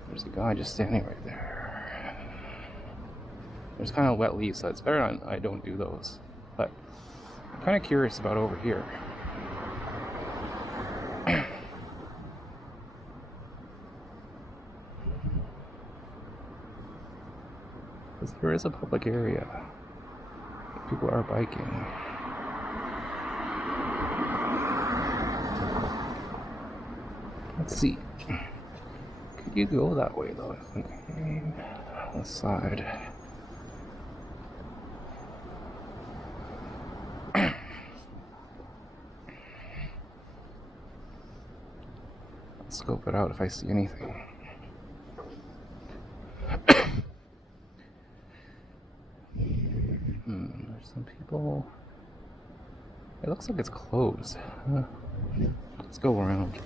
There's a guy just standing right there. There's kind of wet leaves, so it's better I don't do those. But I'm kind of curious about over here. Because there is a public area. People are biking. Let's see. Could you go that way though? Okay. On the side. Let's scope it out if I see anything. There's some people. It looks like it's closed. Let's go around.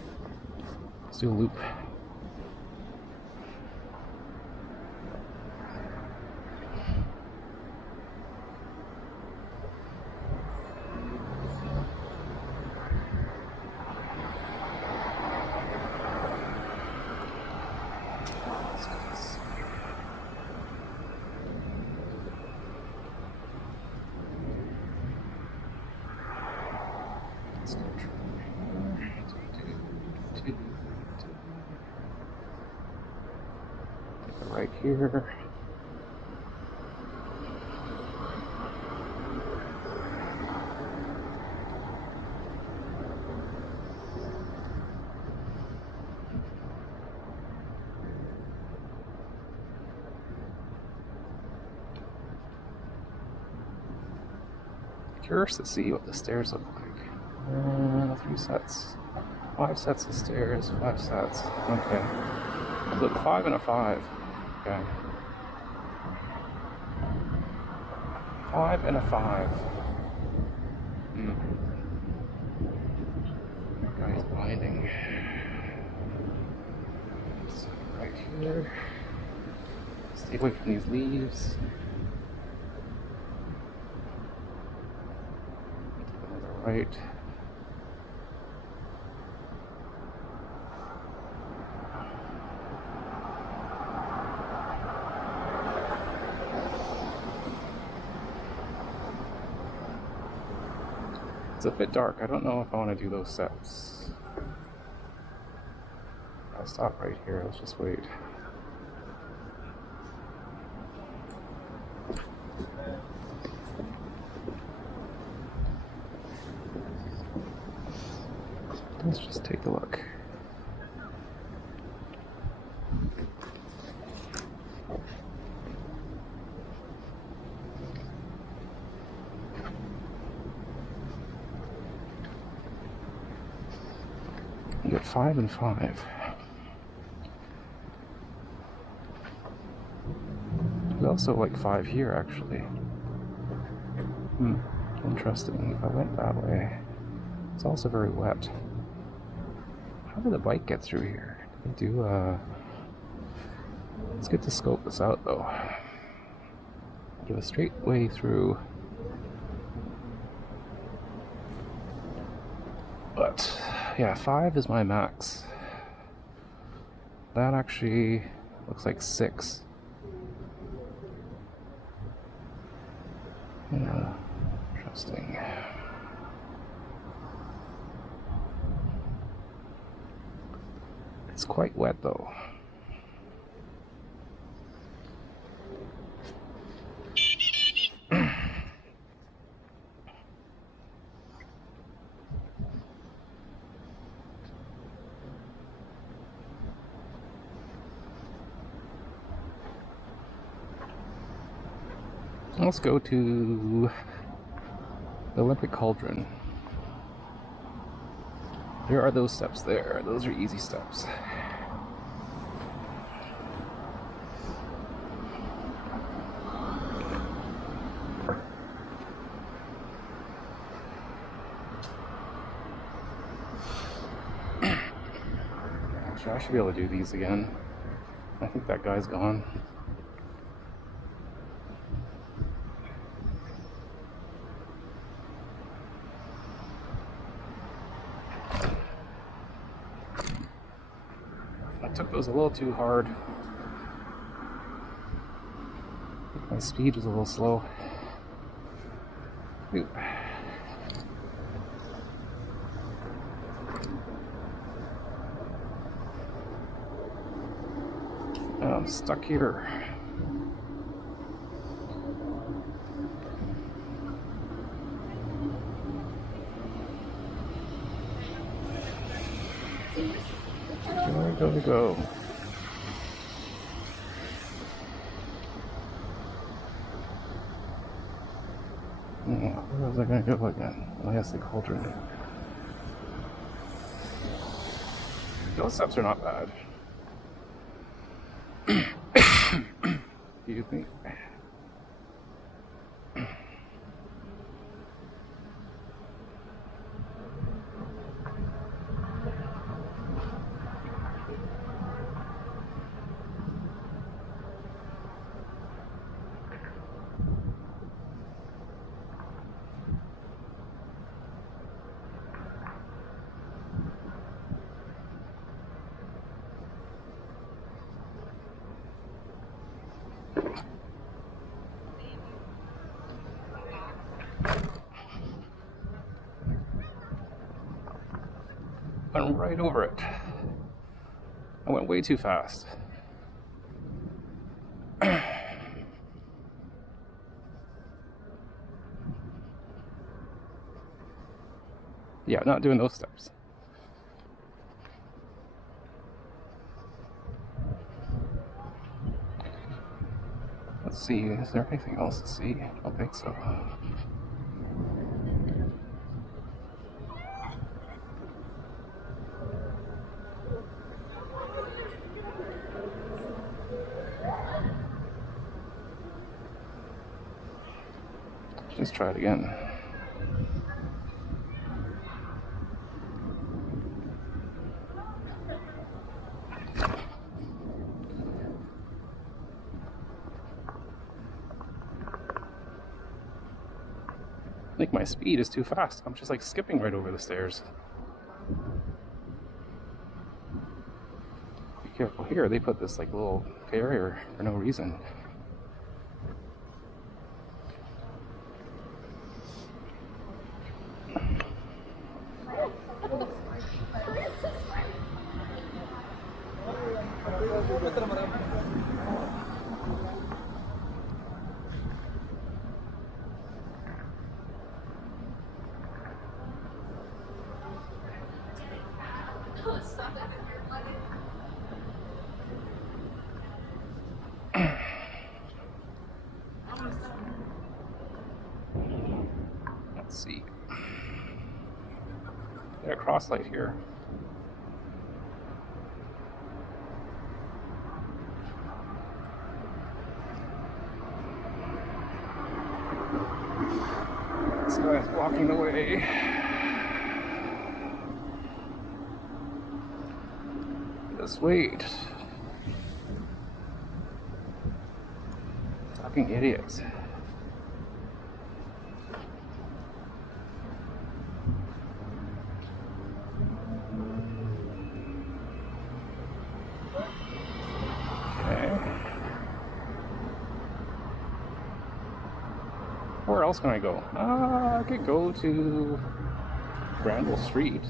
Let's do a loop. Right here. Curious to see what the stairs look like. 3 sets. 5 sets of stairs, 5 sets. Okay. Look, 5 and a 5. Okay. 5 and a 5. That guy's blinding. So right here. Stay away from these leaves. right. It's a bit dark. I don't know if I want to do those steps. I'll stop right here. Let's just wait. Let's just take a look. You get 5 and 5. There's also like 5 here actually. Interesting. If I went that way, it's also very wet. How did the bike get through here? Did they do Let's get to scope this out though. Give a straight way through. But yeah, 5 is my max. That actually looks like 6. Yeah, interesting. It's quite wet though. Let's go to the Olympic Cauldron. There are those steps there. Those are easy steps. Actually, I should be able to do these again. I think that guy's gone. I took those a little too hard. My speed was a little slow. Ooh. I'm stuck here. Where do we go? Where was I going to go again? Oh, yes, the cauldron. Those steps are not bad. Excuse me. Went right over it. I went way too fast. Yeah, not doing those steps. Let's see, is there anything else to see? I don't think so. Let's try it again. think my speed is too fast. I'm just like skipping right over the stairs. Be careful here. They put this like little barrier for no reason. Let's see. Got a cross light here. This guy's blocking the way. Just wait. Fucking idiots. Where else can I go? I could go to Granville Street.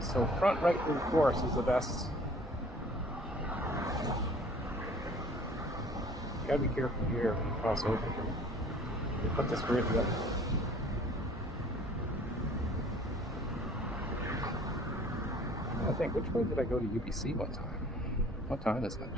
So front right through course is the best. You gotta be careful here when you cross over. You put this grid up. I think, which way did I go to UBC one time? What time is it?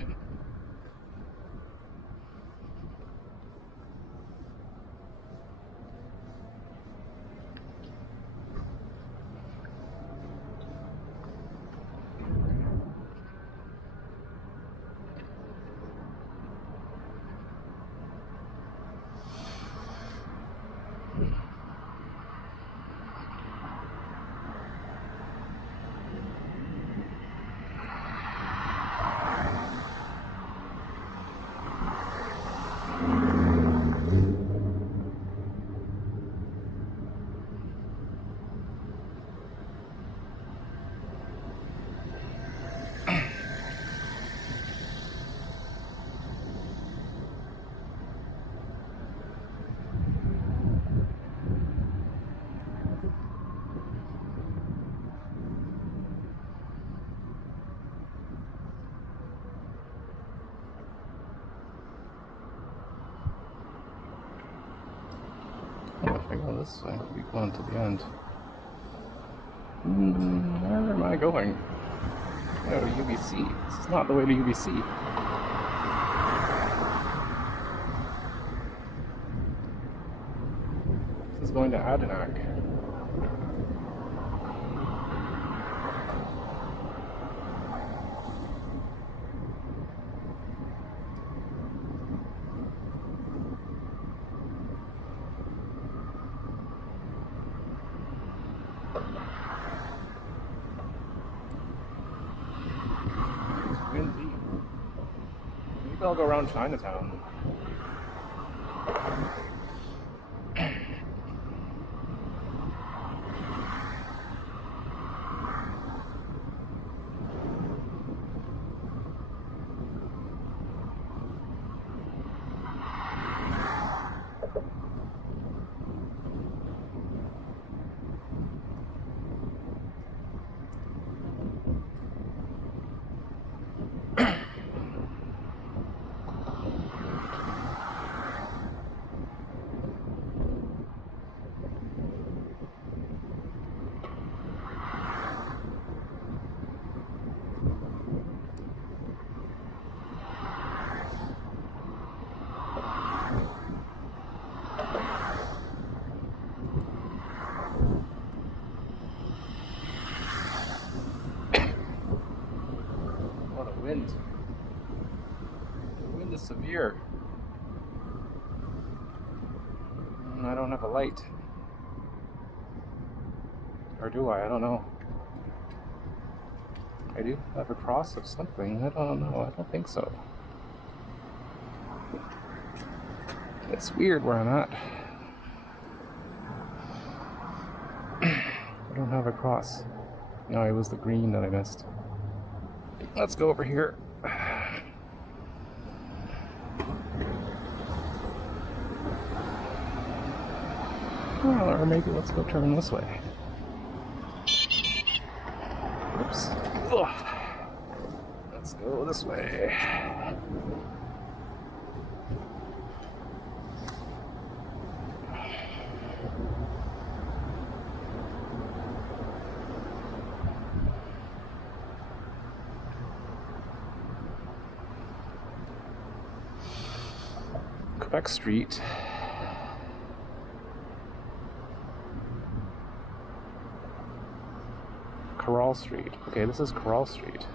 this way. We'll be going to the end. Where am I going? Oh, UBC. This is not the way to UBC. This is going to Adinak. Windy. Maybe I'll go around Chinatown. Wind. The wind is severe. And I don't have a light. Or do I? I don't know. I do have a cross of something. I don't know. I don't think so. It's weird where I'm at. I don't have a cross. No, it was the green that I missed. Let's go over here. Oh, or maybe let's go turn this way. Oops. Ugh. Let's go this way. Quebec Street. Corral Street. Okay, this is Corral Street.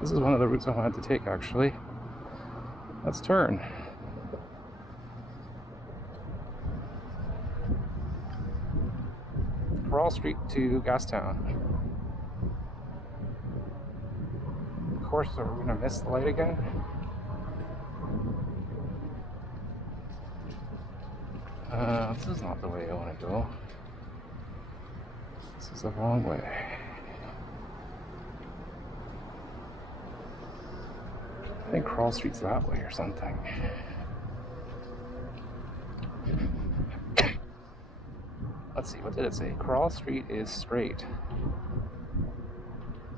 This is one of the routes I wanted to take, actually. Let's turn. Corral Street to Gastown. Of course, are we gonna miss the light again? This is not the way I want to go. This is the wrong way. I think Corral Street's that way or something. Let's see, what did it say? Corral Street is straight. Is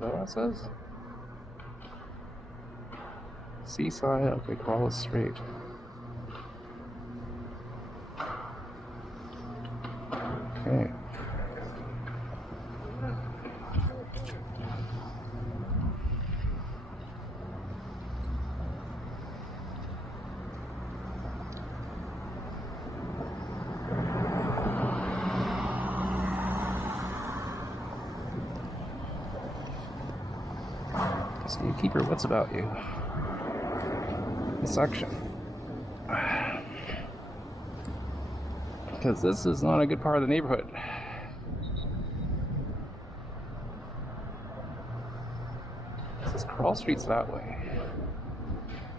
that what it says? Seaside, okay, Corral is straight. Okay. So you keep your wits about you. This section. Because this is not a good part of the neighborhood. This Corral Street's that way.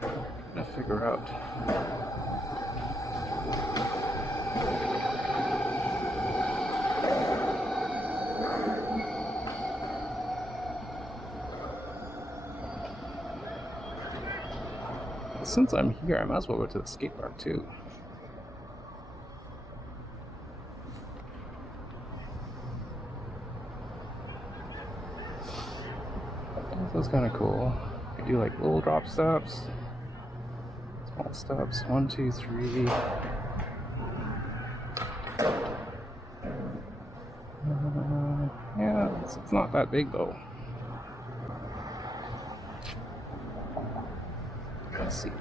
I'm gonna figure out. Since I'm here, I might as well go to the skate park too. This is kind of cool. You do like little drop steps. It's All stops, 1, 2, 3. Yeah, it's not that big though. Let's see.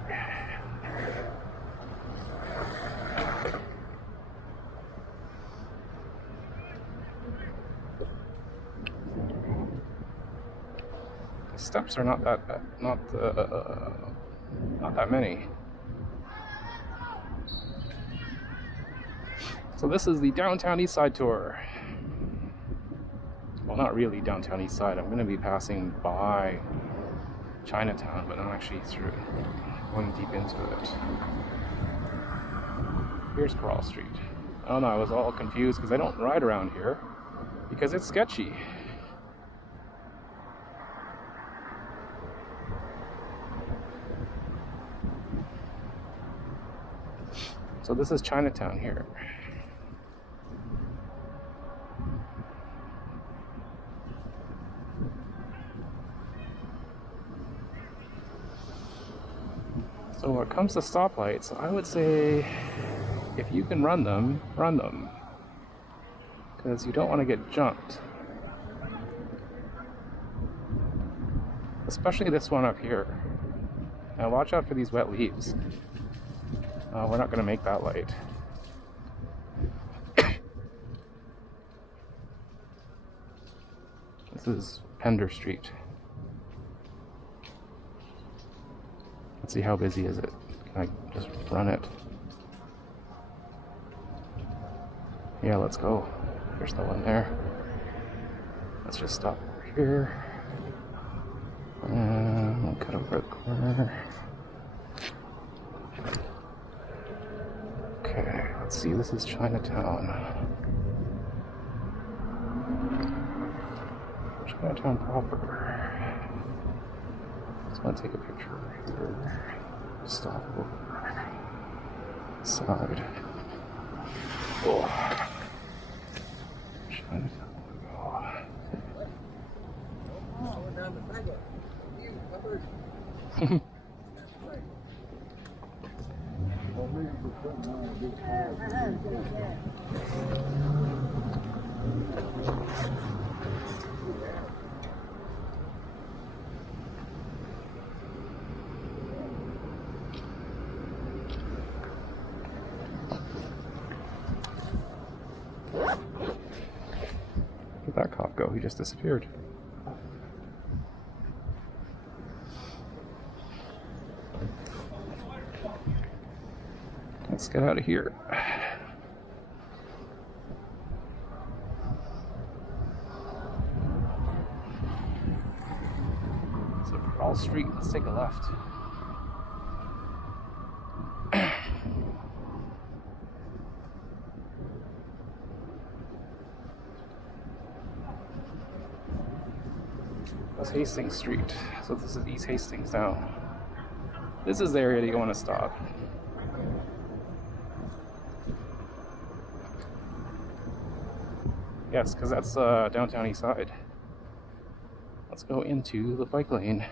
The steps are not that many. So this is the Downtown East Side tour. Well, not really downtown East Side. I'm going to be passing by Chinatown, but not actually through, going deep into it. Here's Coral Street. Oh no, I was all confused because I don't ride around here because it's sketchy. So this is Chinatown here. So when it comes to stoplights, I would say if you can run them, run them. Because you don't want to get jumped. Especially this one up here. Now watch out for these wet leaves. We're not going to make that light. This is Pender Street. Let's see, how busy is it? Can I just run it? Yeah, let's go. There's no one there. Let's just stop over here. And we'll cut over the corner. Okay, let's see, this is Chinatown. Chinatown proper. Just want to take a picture here. Stop over. Side. Oh. Chinatown. Where'd that cop go? He just disappeared. Let's get out of here. So Coral Street, let's take a left. That's Hastings Street. So this is East Hastings now. This is the area that you want to stop. Yes, because that's downtown East Side. Let's go into the bike lane.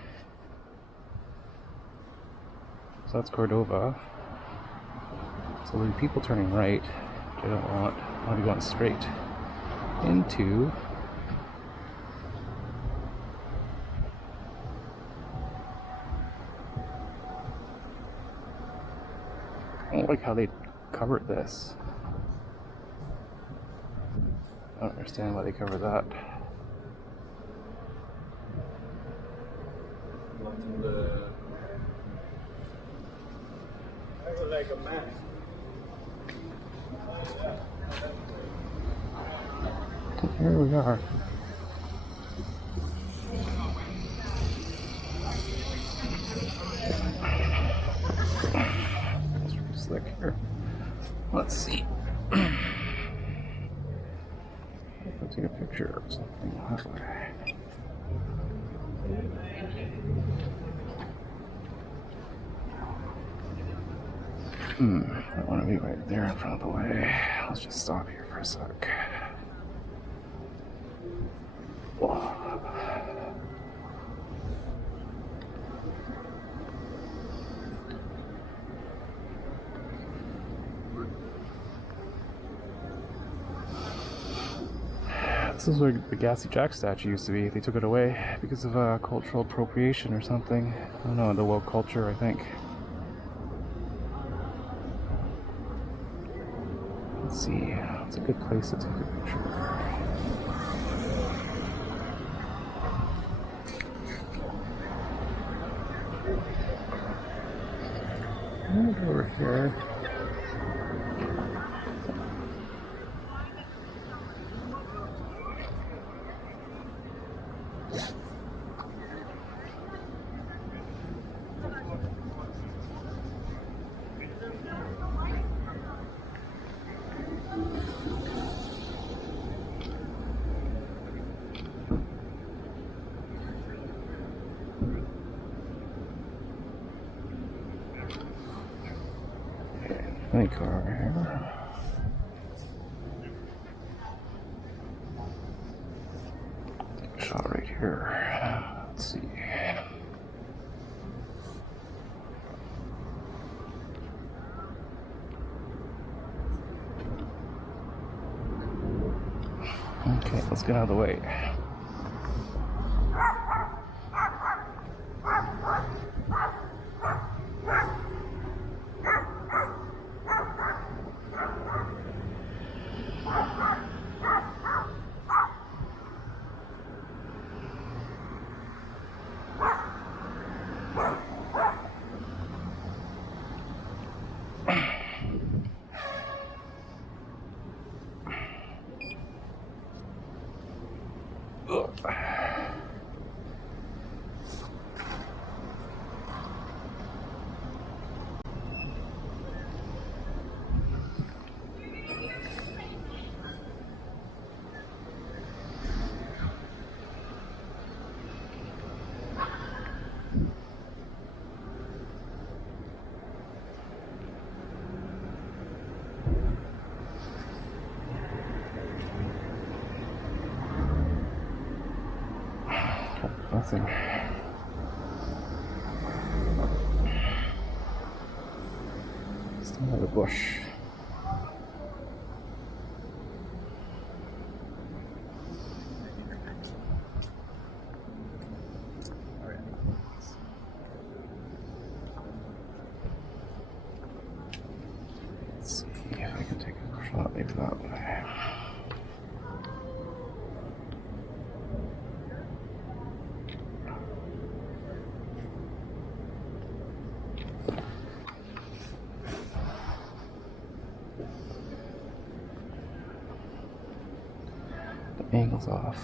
So that's Cordova. So there'll be people turning right, which I don't want. I want to be going straight into I don't like how they covered this. I don't understand why they cover that. Like a man. Here we are. It's pretty slick here. Let's see. I'll take a picture of something that way. I want to be right there in front of the way. Let's just stop here for a sec. Whoa. This is where the Gassy Jack statue used to be. They took it away because of cultural appropriation or something. I don't know, the woke culture, I think. Let's see. It's a good place to take a picture. Over here. Any car here. Shot right here. Let's see. Okay, let's get out of the way. Nothing. Still have a bush. Let's see if I can take a shot, maybe that way. Angles off.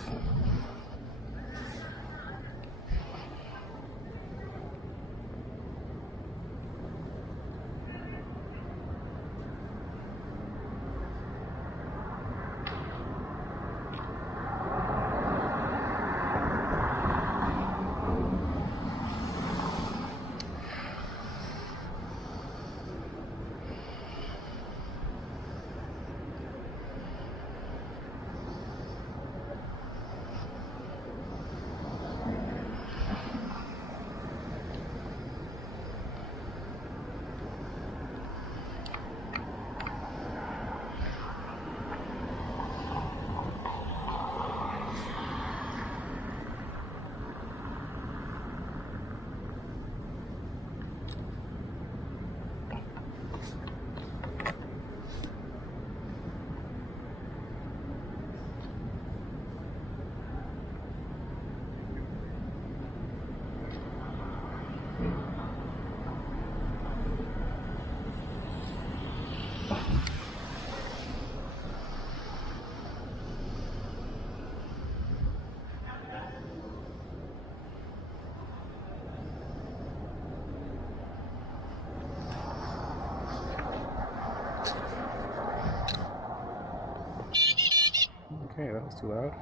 Okay, that was too loud.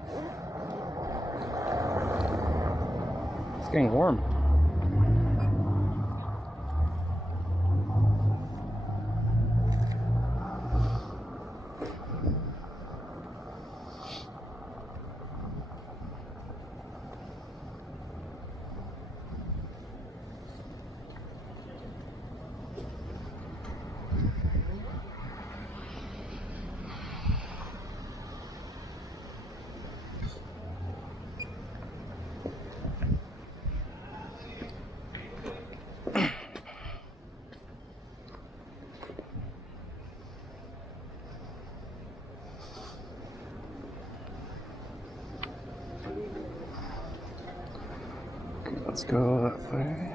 It's getting warm. Let's go that way.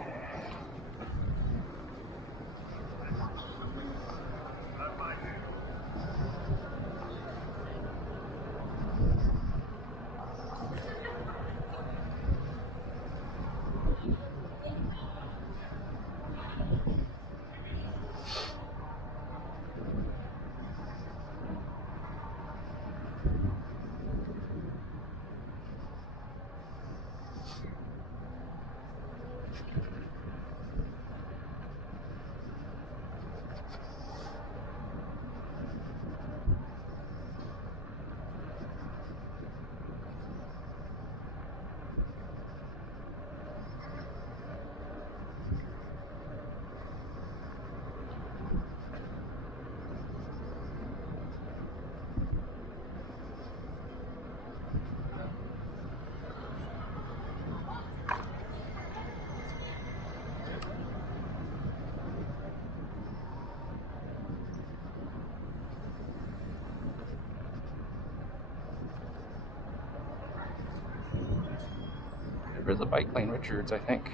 There's a bike lane, Richards, I think,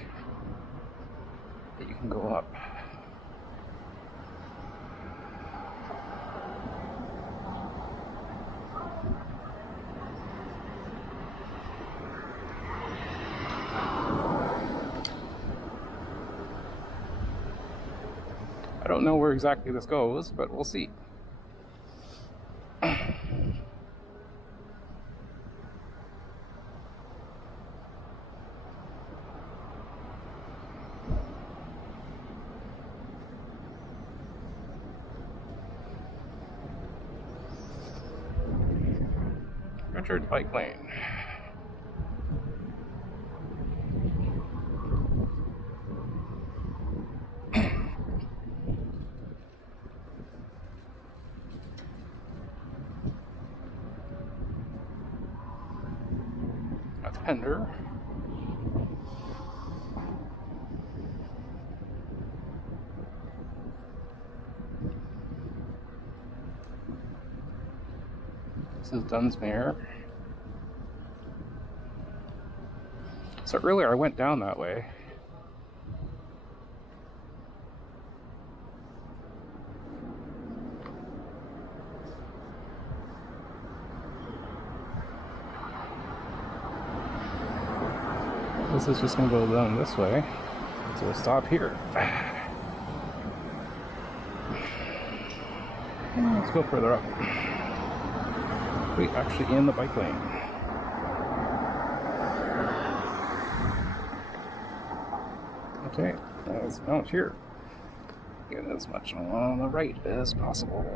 that you can go up. I don't know where exactly this goes, but we'll see. Richard bike lane. That's Pender. This is Dunsmuir. So earlier I went down that way. This is just going to go down this way. So we'll stop here. Let's go further up. Wait, actually in the bike lane. Okay, let's mount here. Get as much on the right as possible.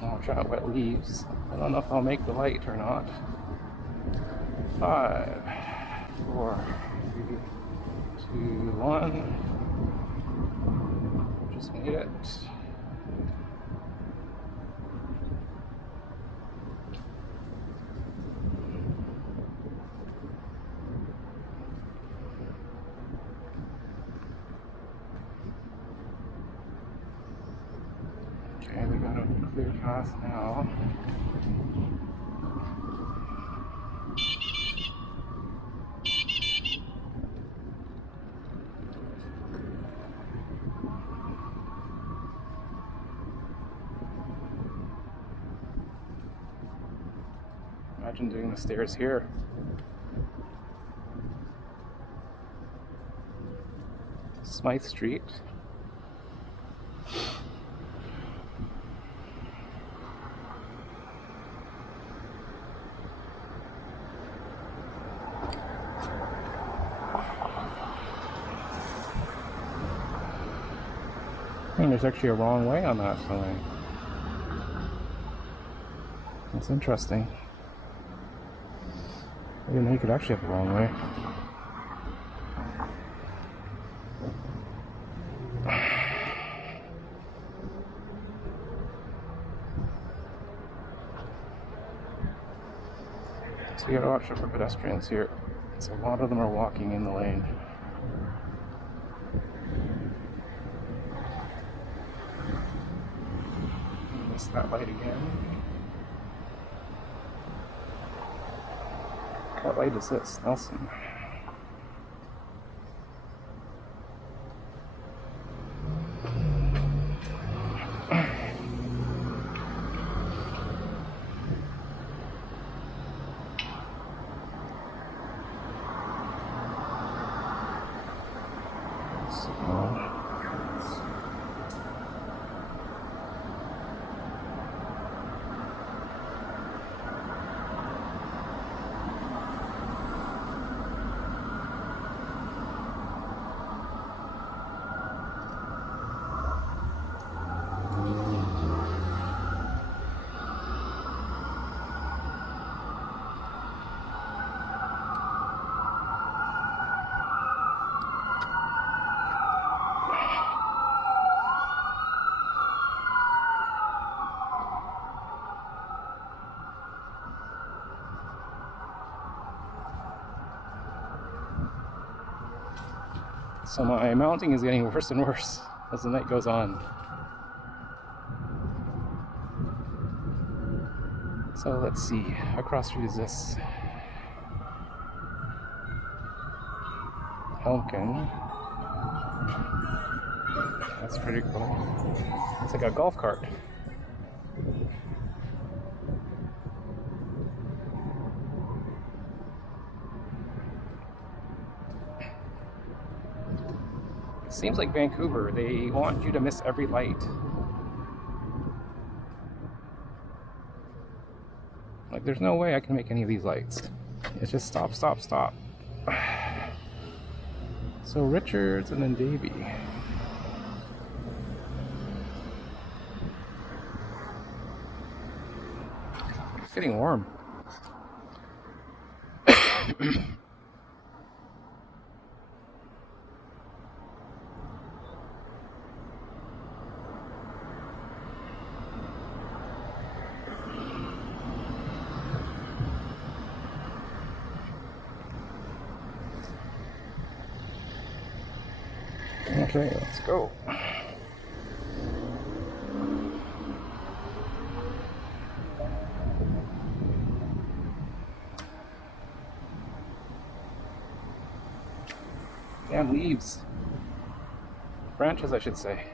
Watch out, wet leaves. I don't know if I'll make the light or not. 5, 4, 3, 2, 1. Just made it. Okay, we got a clear path now. Imagine doing the stairs here. Smythe Street. And there's actually a wrong way on that sign. That's interesting. I didn't know you could actually have a wrong way. So you gotta watch out for pedestrians here. So a lot of them are walking in the lane. Missed that light again. What light is this? Nelson. So my mounting is getting worse and worse as the night goes on. So let's see, how cross street is this? Helmkin. That's pretty cool. It's like a golf cart. Seems like Vancouver, they want you to miss every light. Like, there's no way I can make any of these lights. It's just stop, stop, stop. So Richards and then Davy. It's getting warm. Okay, let's go. Damn leaves. Branches, I should say.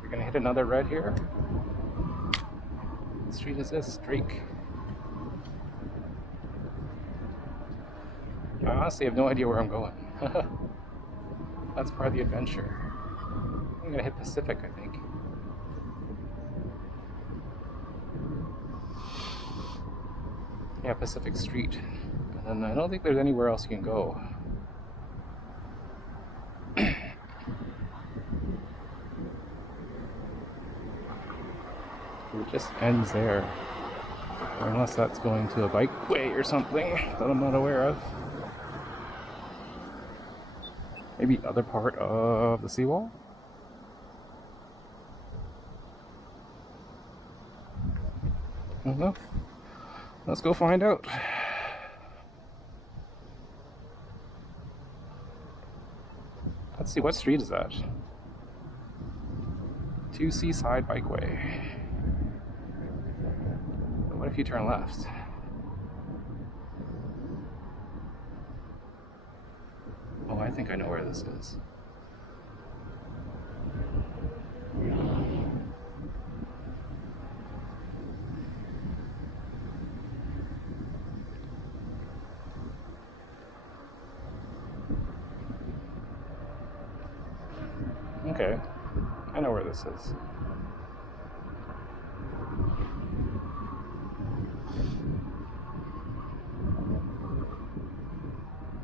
We're gonna hit another red here. What street is this? Drake. I honestly have no idea where I'm going. That's part of the adventure. I'm gonna hit Pacific, I think. Yeah, Pacific Street. And I don't think there's anywhere else you can go. It just ends there. Or unless that's going to a bikeway or something that I'm not aware of. Maybe other part of the seawall? I don't know. Let's go find out. Let's see, what street is that? 2 Seaside Bikeway. What if you turn left? Oh, I think I know where this is. Okay, I know where this is.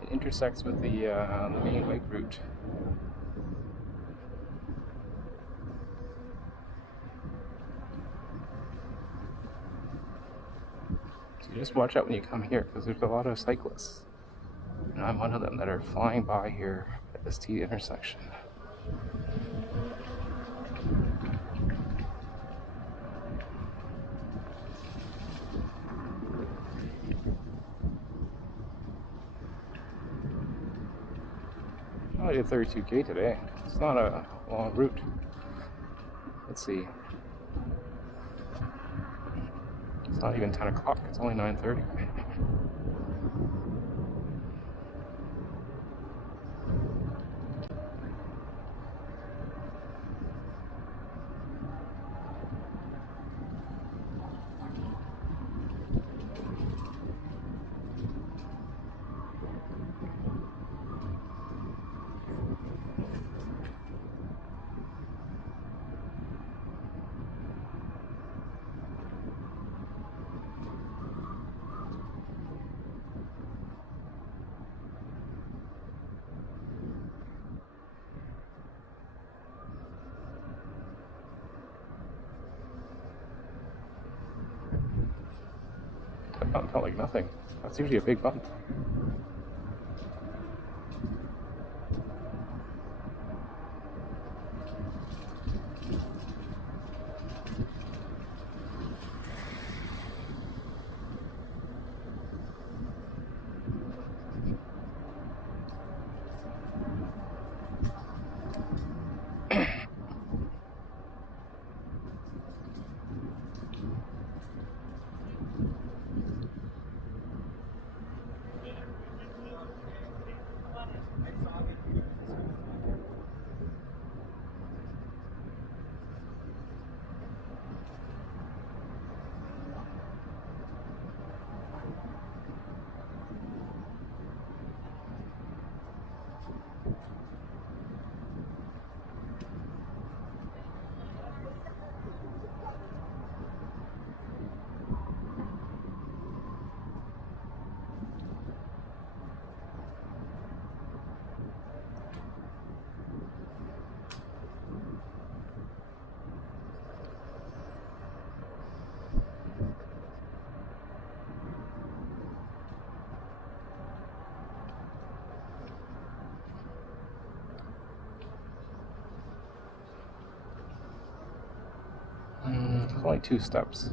It intersects with the main bike route. So you just watch out when you come here, because there's a lot of cyclists. And I'm one of them that are flying by here at this T intersection. I did 32K today. It's not a long route. Let's see. It's not even 10 o'clock. It's only 9:30. That bump felt like nothing. That's usually a big bump. Only 2 steps.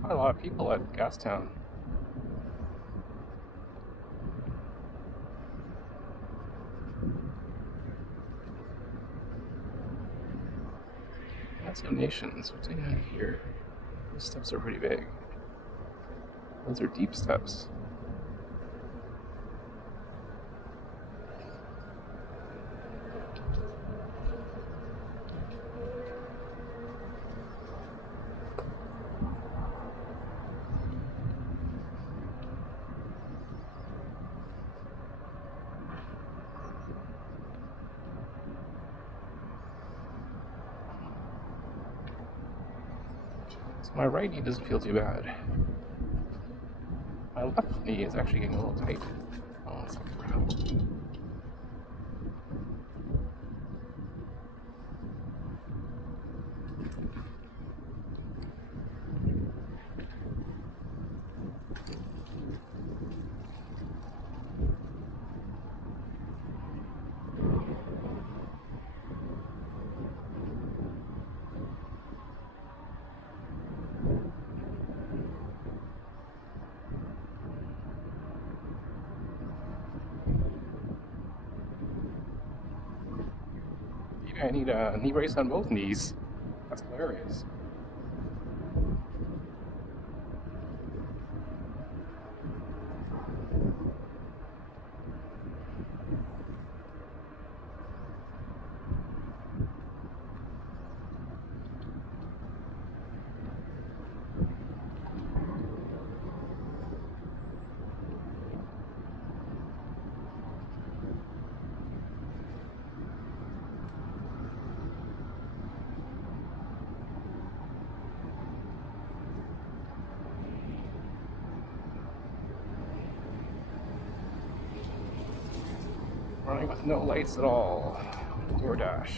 Quite a lot of people at Gastown. Gastown Nations, what's going on here? Those steps are pretty big. Those are deep steps. My right knee doesn't feel too bad. My left knee is actually getting a little tight. Oh, it's like gravel. I need a knee brace on both knees. That's hilarious. no lights at all. DoorDash.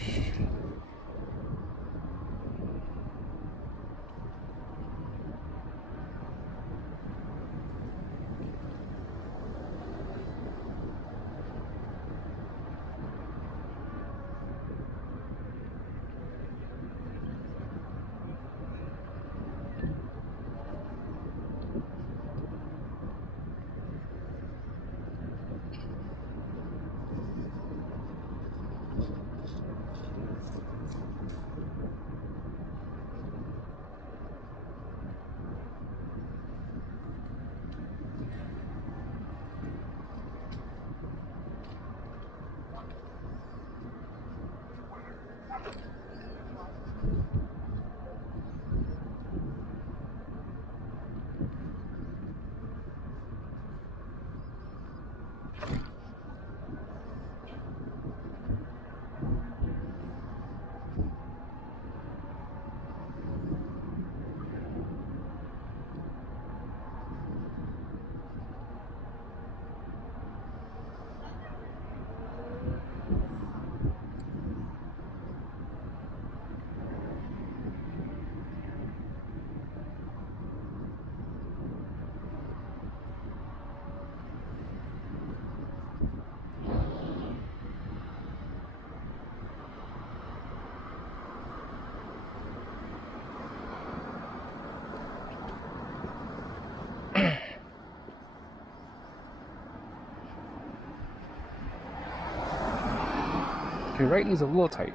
Okay, right knee's a little tight.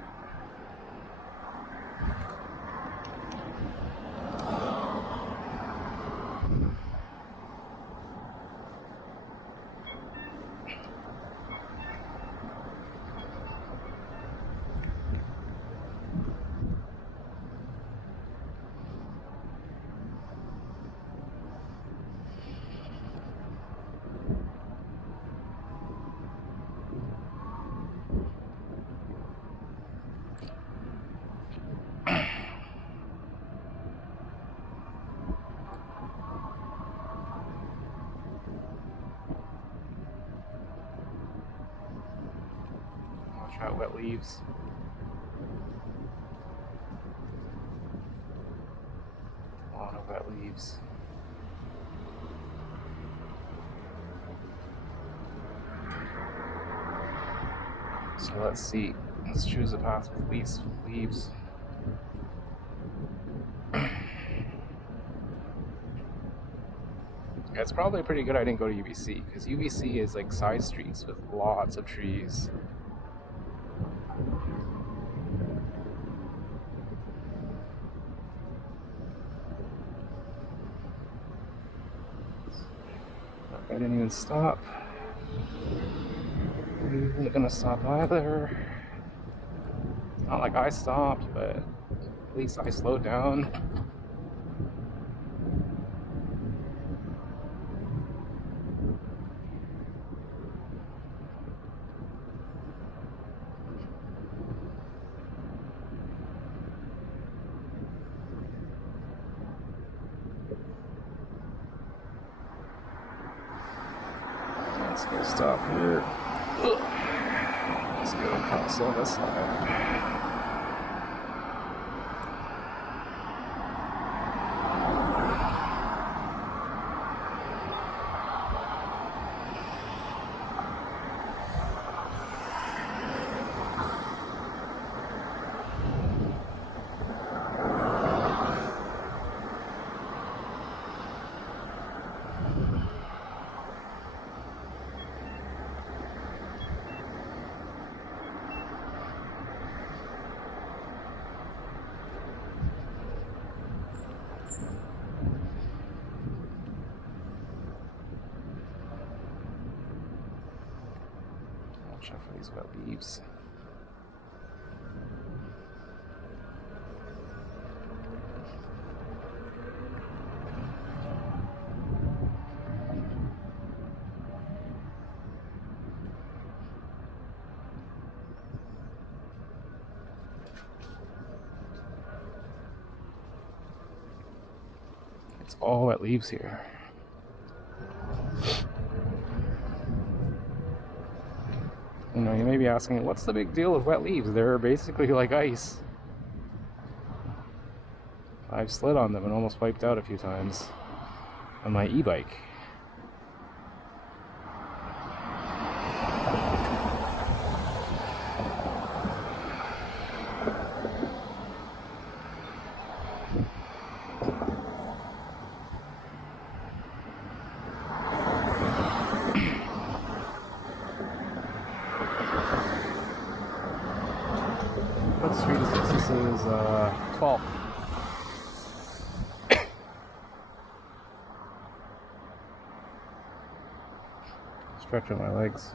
Watch out, wet leaves. A lot of wet leaves. So let's see. Let's choose a path with least leaves. Yeah, it's probably pretty good I didn't go to UBC, because UBC is like side streets with lots of trees. I didn't even stop. I'm not gonna stop either. It's not like I stopped, but at least I slowed down. Let's go stop here. Let's go across on this side. Watch out for these wet leaves. It's all wet leaves here. know, you may be asking, what's the big deal with wet leaves? They're basically like ice. I've slid on them and almost wiped out a few times on my e-bike. What street is this? This is 12. Stretching my legs.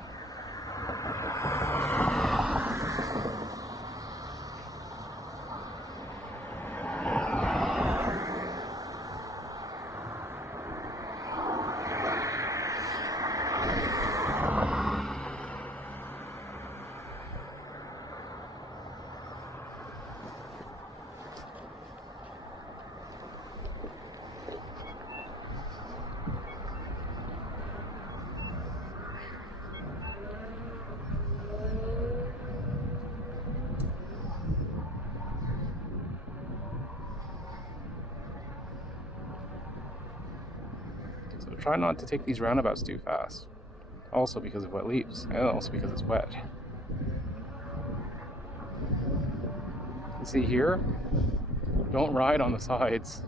Try not to take these roundabouts too fast. Also because of wet leaves, and also because it's wet. You see here? Don't ride on the sides.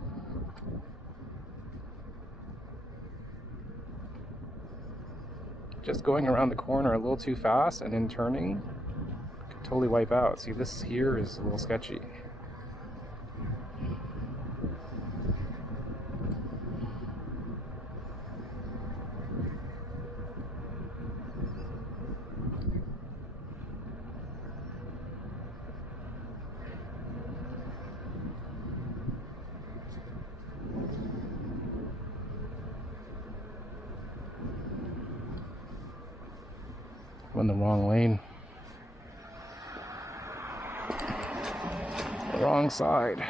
Just going around the corner a little too fast and then turning could totally wipe out. See, this here is a little sketchy. I'm in the wrong lane. The wrong side.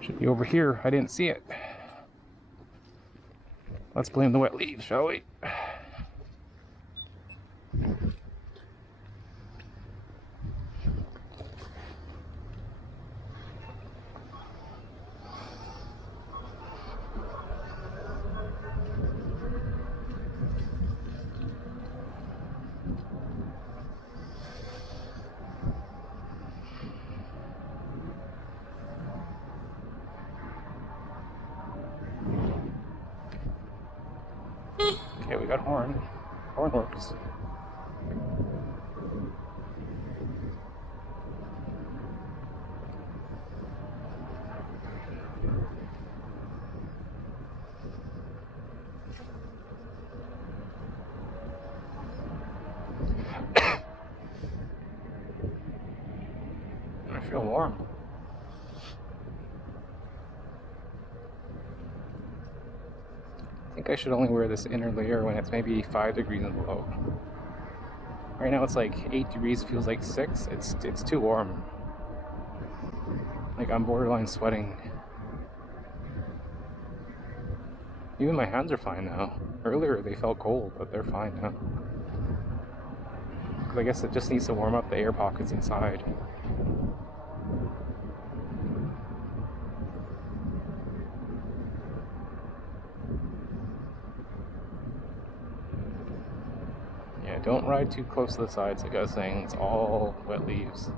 Should be over here. I didn't see it. Let's blame the wet leaves, shall we? Okay, we got horn. Horn works. I feel warm. I think I should only wear this inner layer when it's maybe 5 degrees and below. Right now it's like 8 degrees, feels like 6. It's too warm. Like I'm borderline sweating. Even my hands are fine now. Earlier they felt cold, but they're fine now. Because I guess it just needs to warm up the air pockets inside. Don't ride too close to the sides, like I was saying, it's all wet leaves.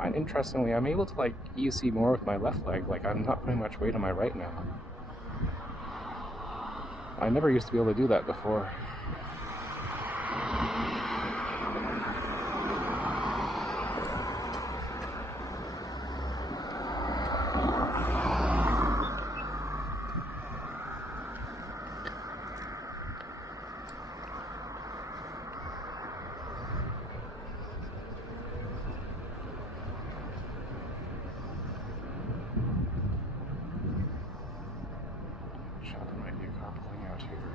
And interestingly, I'm able to like EUC more with my left leg, like I'm not putting much weight on my right now. I never used to be able to do that before.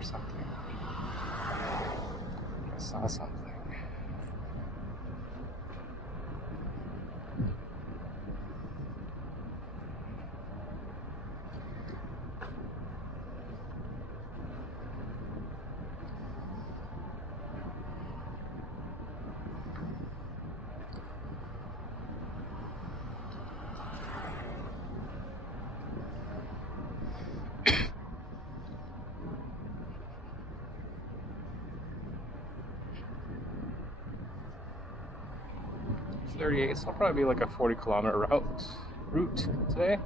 or something. I saw something. So I'll probably be like a 40-kilometer route today.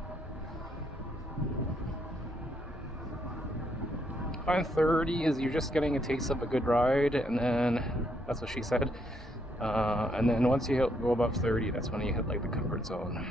On 30 is you're just getting a taste of a good ride, and then that's what she said. And then once you go above 30, that's when you hit like the comfort zone.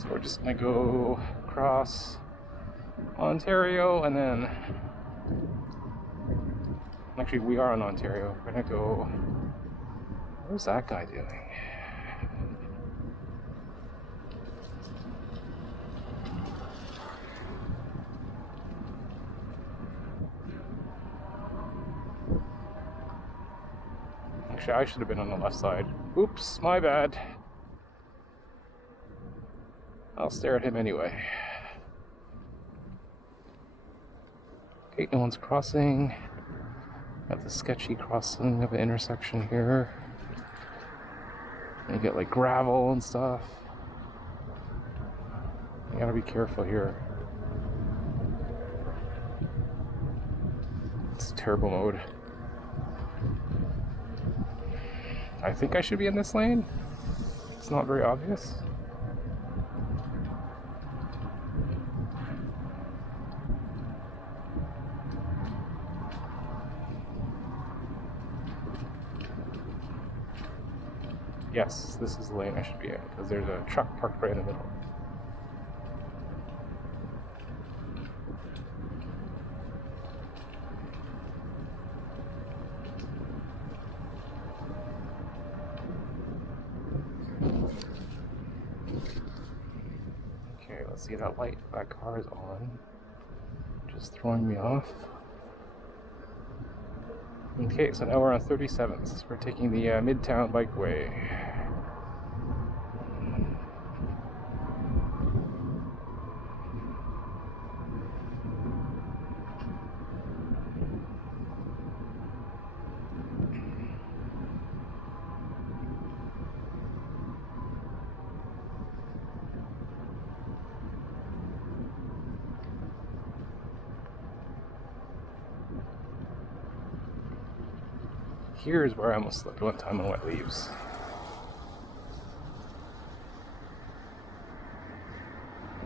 So we're just gonna go across Ontario, and then actually we are in Ontario. We're gonna go. What's that guy doing? Actually, I should have been on the left side. Oops, my bad. I'll stare at him anyway. Okay, no one's crossing. Got the sketchy crossing of an intersection here. You get like gravel and stuff. You gotta be careful here. It's turbo mode. I think I should be in this lane. It's not very obvious. Yes, this is the lane I should be in, because there's a truck parked right in the middle. Okay, let's see that light. That car is on. Just throwing me off. Okay, so now we're on 37th. We're taking the Midtown Bikeway. Here's where I almost slipped one time on wet leaves.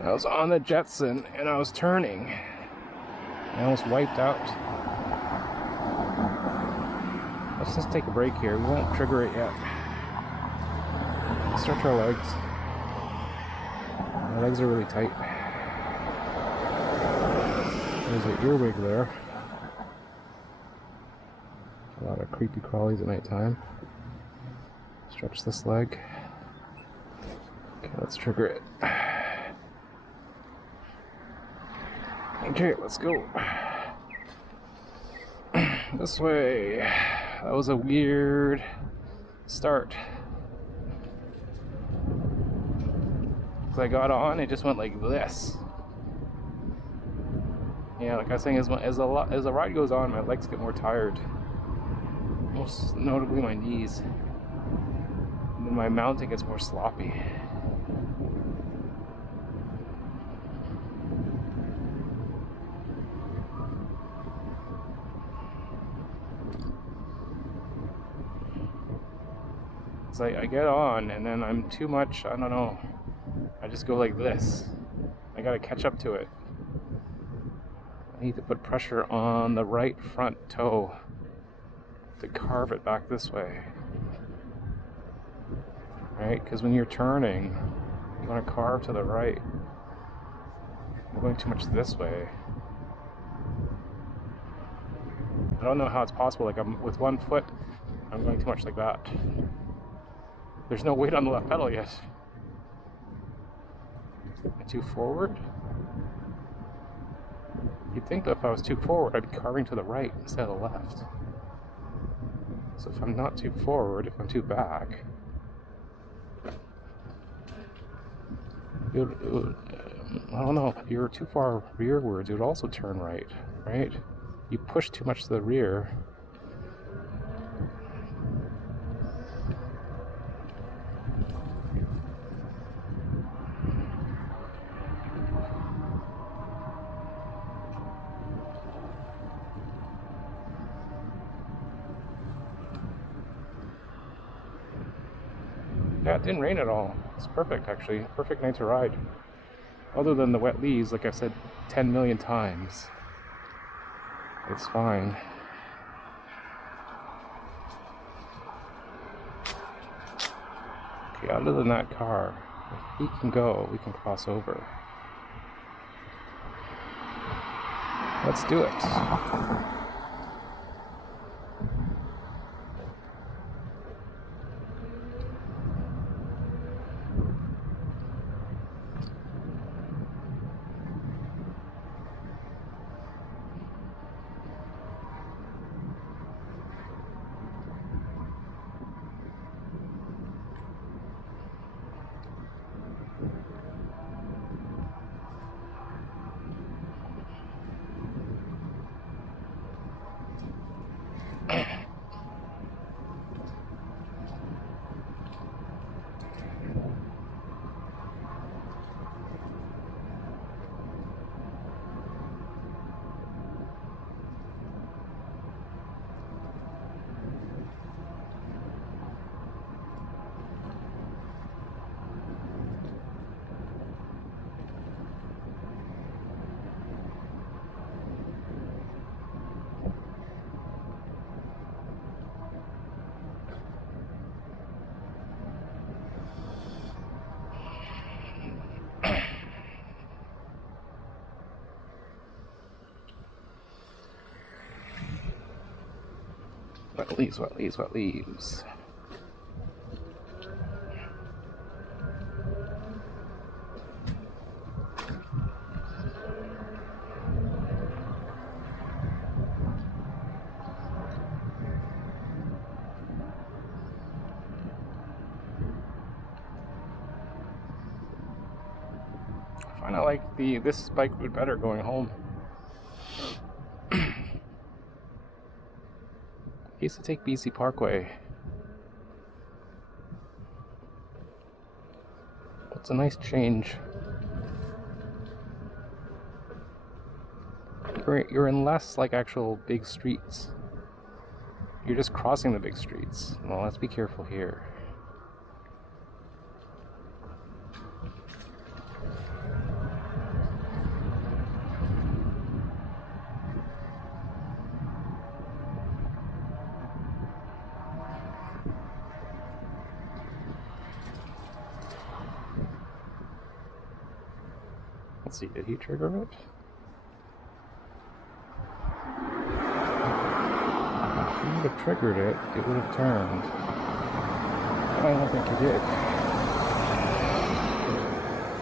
I was on the Jetson and I was turning. I almost wiped out. Let's just take a break here. We won't trigger it yet. Stretch our legs. My legs are really tight. There's an earwig there. A lot of creepy crawlies at night time. Stretch this leg. Okay, let's trigger it. Okay, let's go. This way. That was a weird start. As I got on, it just went like this. Yeah, like I was saying, as the ride goes on, my legs get more tired. Most notably my knees. And then my mounting gets more sloppy. It's like I get on and then I'm too much, I don't know. I just go like this. I gotta catch up to it. I need to put pressure on the right front toe to carve it back this way. Right? Because when you're turning, you want to carve to the right. I'm going too much this way. I don't know how it's possible. Like, I'm with one foot, I'm going too much like that. There's no weight on the left pedal yet. Am I too forward? You'd think that if I was too forward, I'd be carving to the right instead of the left. So if I'm not too forward, if I'm too back, I don't know, if you're too far rearwards, it would also turn right, right? You push too much to the rear. Yeah, it didn't rain at all. It's perfect, actually. Perfect night to ride. Other than the wet leaves, like I've said 10 million times. It's fine. Okay, other than that car, if he can go, we can cross over. Let's do it. Wet leaves, wet leaves, wet leaves. I find I like this bike route better going home. I used to take BC Parkway. It's a nice change. You're in less like actual big streets. You're just crossing the big streets. Well, let's be careful here. Let's see, did he trigger it? If he would have triggered it, it would have turned. I don't think he did.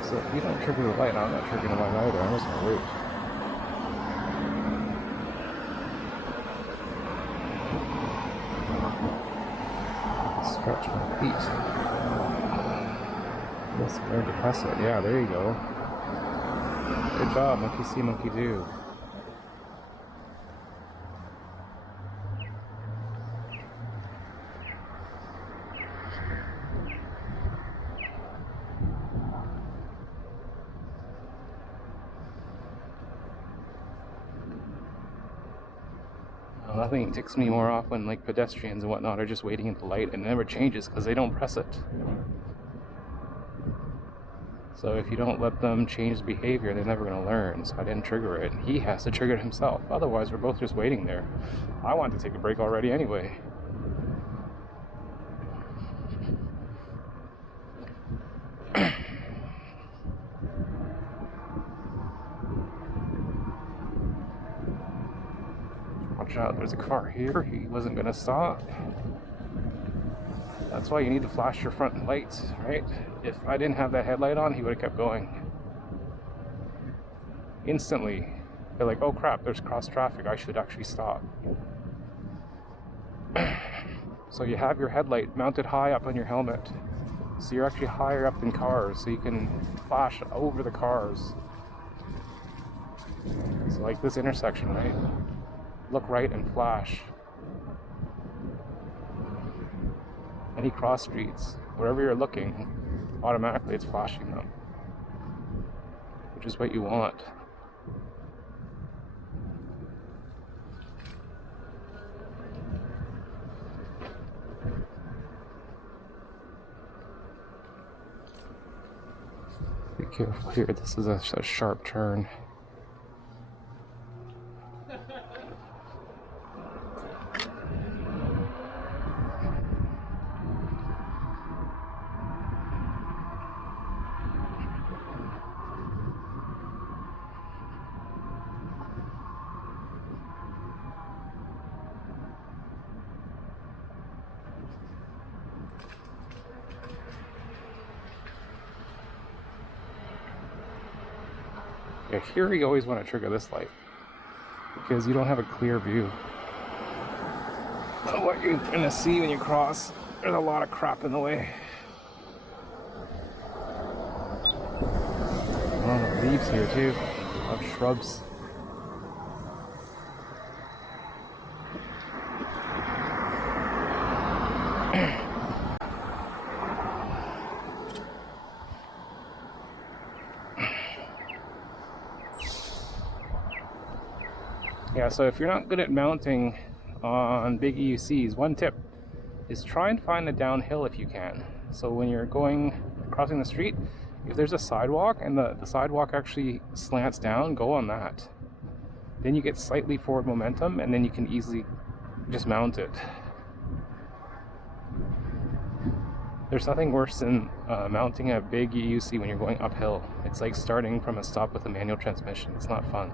So if you don't trigger the light, I'm not triggering the light either. I'm just gonna wait. Stretch my feet. Just learn to press it. Yeah, there you go. Good job, monkey see, monkey do. Nothing ticks me more off when like pedestrians and whatnot are just waiting at the light and it never changes because they don't press it. So if you don't let them change behavior, they're never going to learn. So I didn't trigger it. He has to trigger it himself. Otherwise, we're both just waiting there. I wanted to take a break already anyway. Watch out, there's a car here. He wasn't going to stop. That's why you need to flash your front lights, right? If I didn't have that headlight on, he would have kept going. Instantly, they're like, oh crap, there's cross traffic, I should actually stop. So you have your headlight mounted high up on your helmet. So you're actually higher up than cars, so you can flash over the cars. So like this intersection, right? Look right and flash. Any cross streets, wherever you're looking, automatically it's flashing them, which is what you want. Be careful here, this is a sharp turn. Yeah, here you always want to trigger this light because you don't have a clear view of what you're going to see when you cross. There's a lot of crap in the way. A lot of leaves here too, a lot of shrubs. Yeah, so if you're not good at mounting on big EUCs, one tip is try and find a downhill if you can. So when you're crossing the street, if there's a sidewalk and the sidewalk actually slants down, go on that. Then you get slightly forward momentum and then you can easily just mount it. There's nothing worse than mounting a big EUC when you're going uphill. It's like starting from a stop with a manual transmission. It's not fun.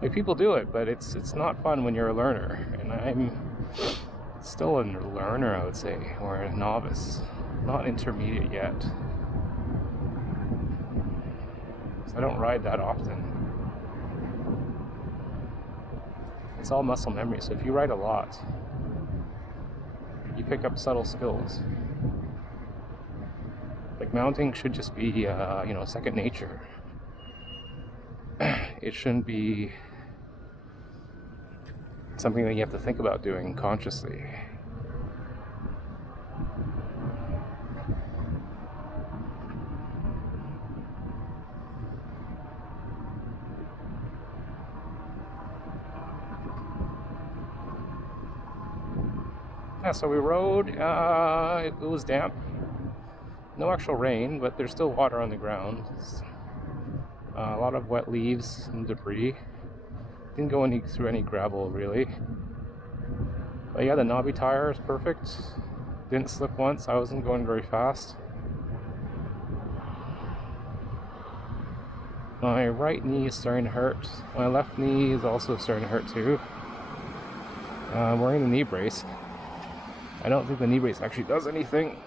Like, people do it, but it's not fun when you're a learner, and I'm still a learner, I would say, or a novice, not intermediate yet. So I don't ride that often. It's all muscle memory, so if you ride a lot, you pick up subtle skills. Like, mounting should just be, second nature. It shouldn't be something that you have to think about doing consciously. Yeah, so we rode, it was damp. No actual rain, but there's still water on the ground. A lot of wet leaves and debris. Didn't go through any gravel really. But yeah, the knobby tire is perfect. Didn't slip once. I wasn't going very fast. My right knee is starting to hurt. My left knee is also starting to hurt too. I'm wearing the knee brace. I don't think the knee brace actually does anything.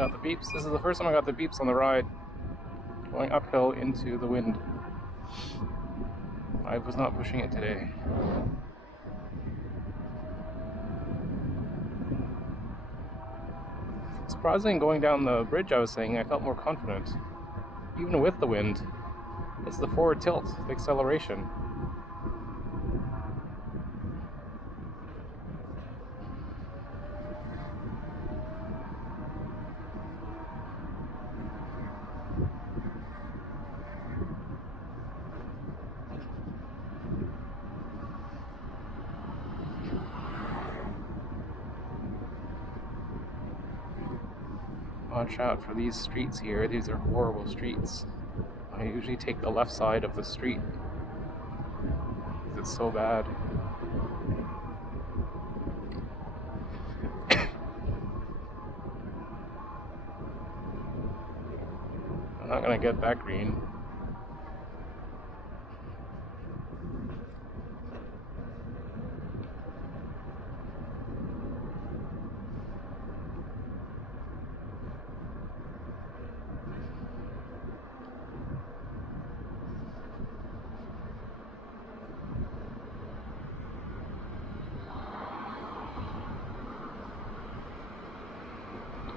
got the beeps. This is the first time I got the beeps on the ride. Going uphill into the wind. I was not pushing it today. Surprising, going down the bridge I was saying, I felt more confident. Even with the wind. It's the forward tilt, the acceleration. Watch out for these streets here. These are horrible streets. I usually take the left side of the street. It's so bad. I'm not gonna get that green.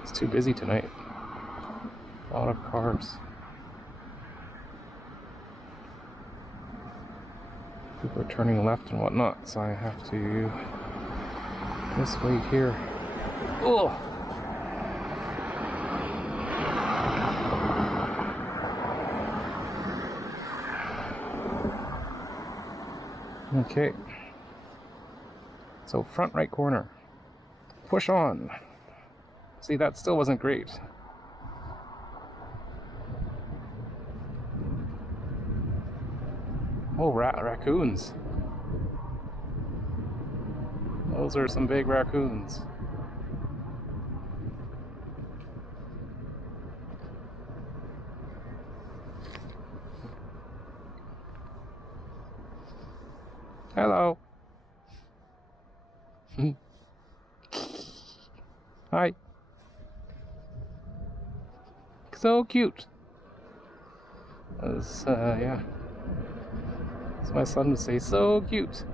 It's too busy tonight. A lot of cars. People are turning left and whatnot, so I have to this way here. Oh! Okay. So front right corner. Push on. See, that still wasn't great. Oh, raccoons. Those are some big raccoons. Hello. Hi. So cute. Yeah. As my son would say, so cute.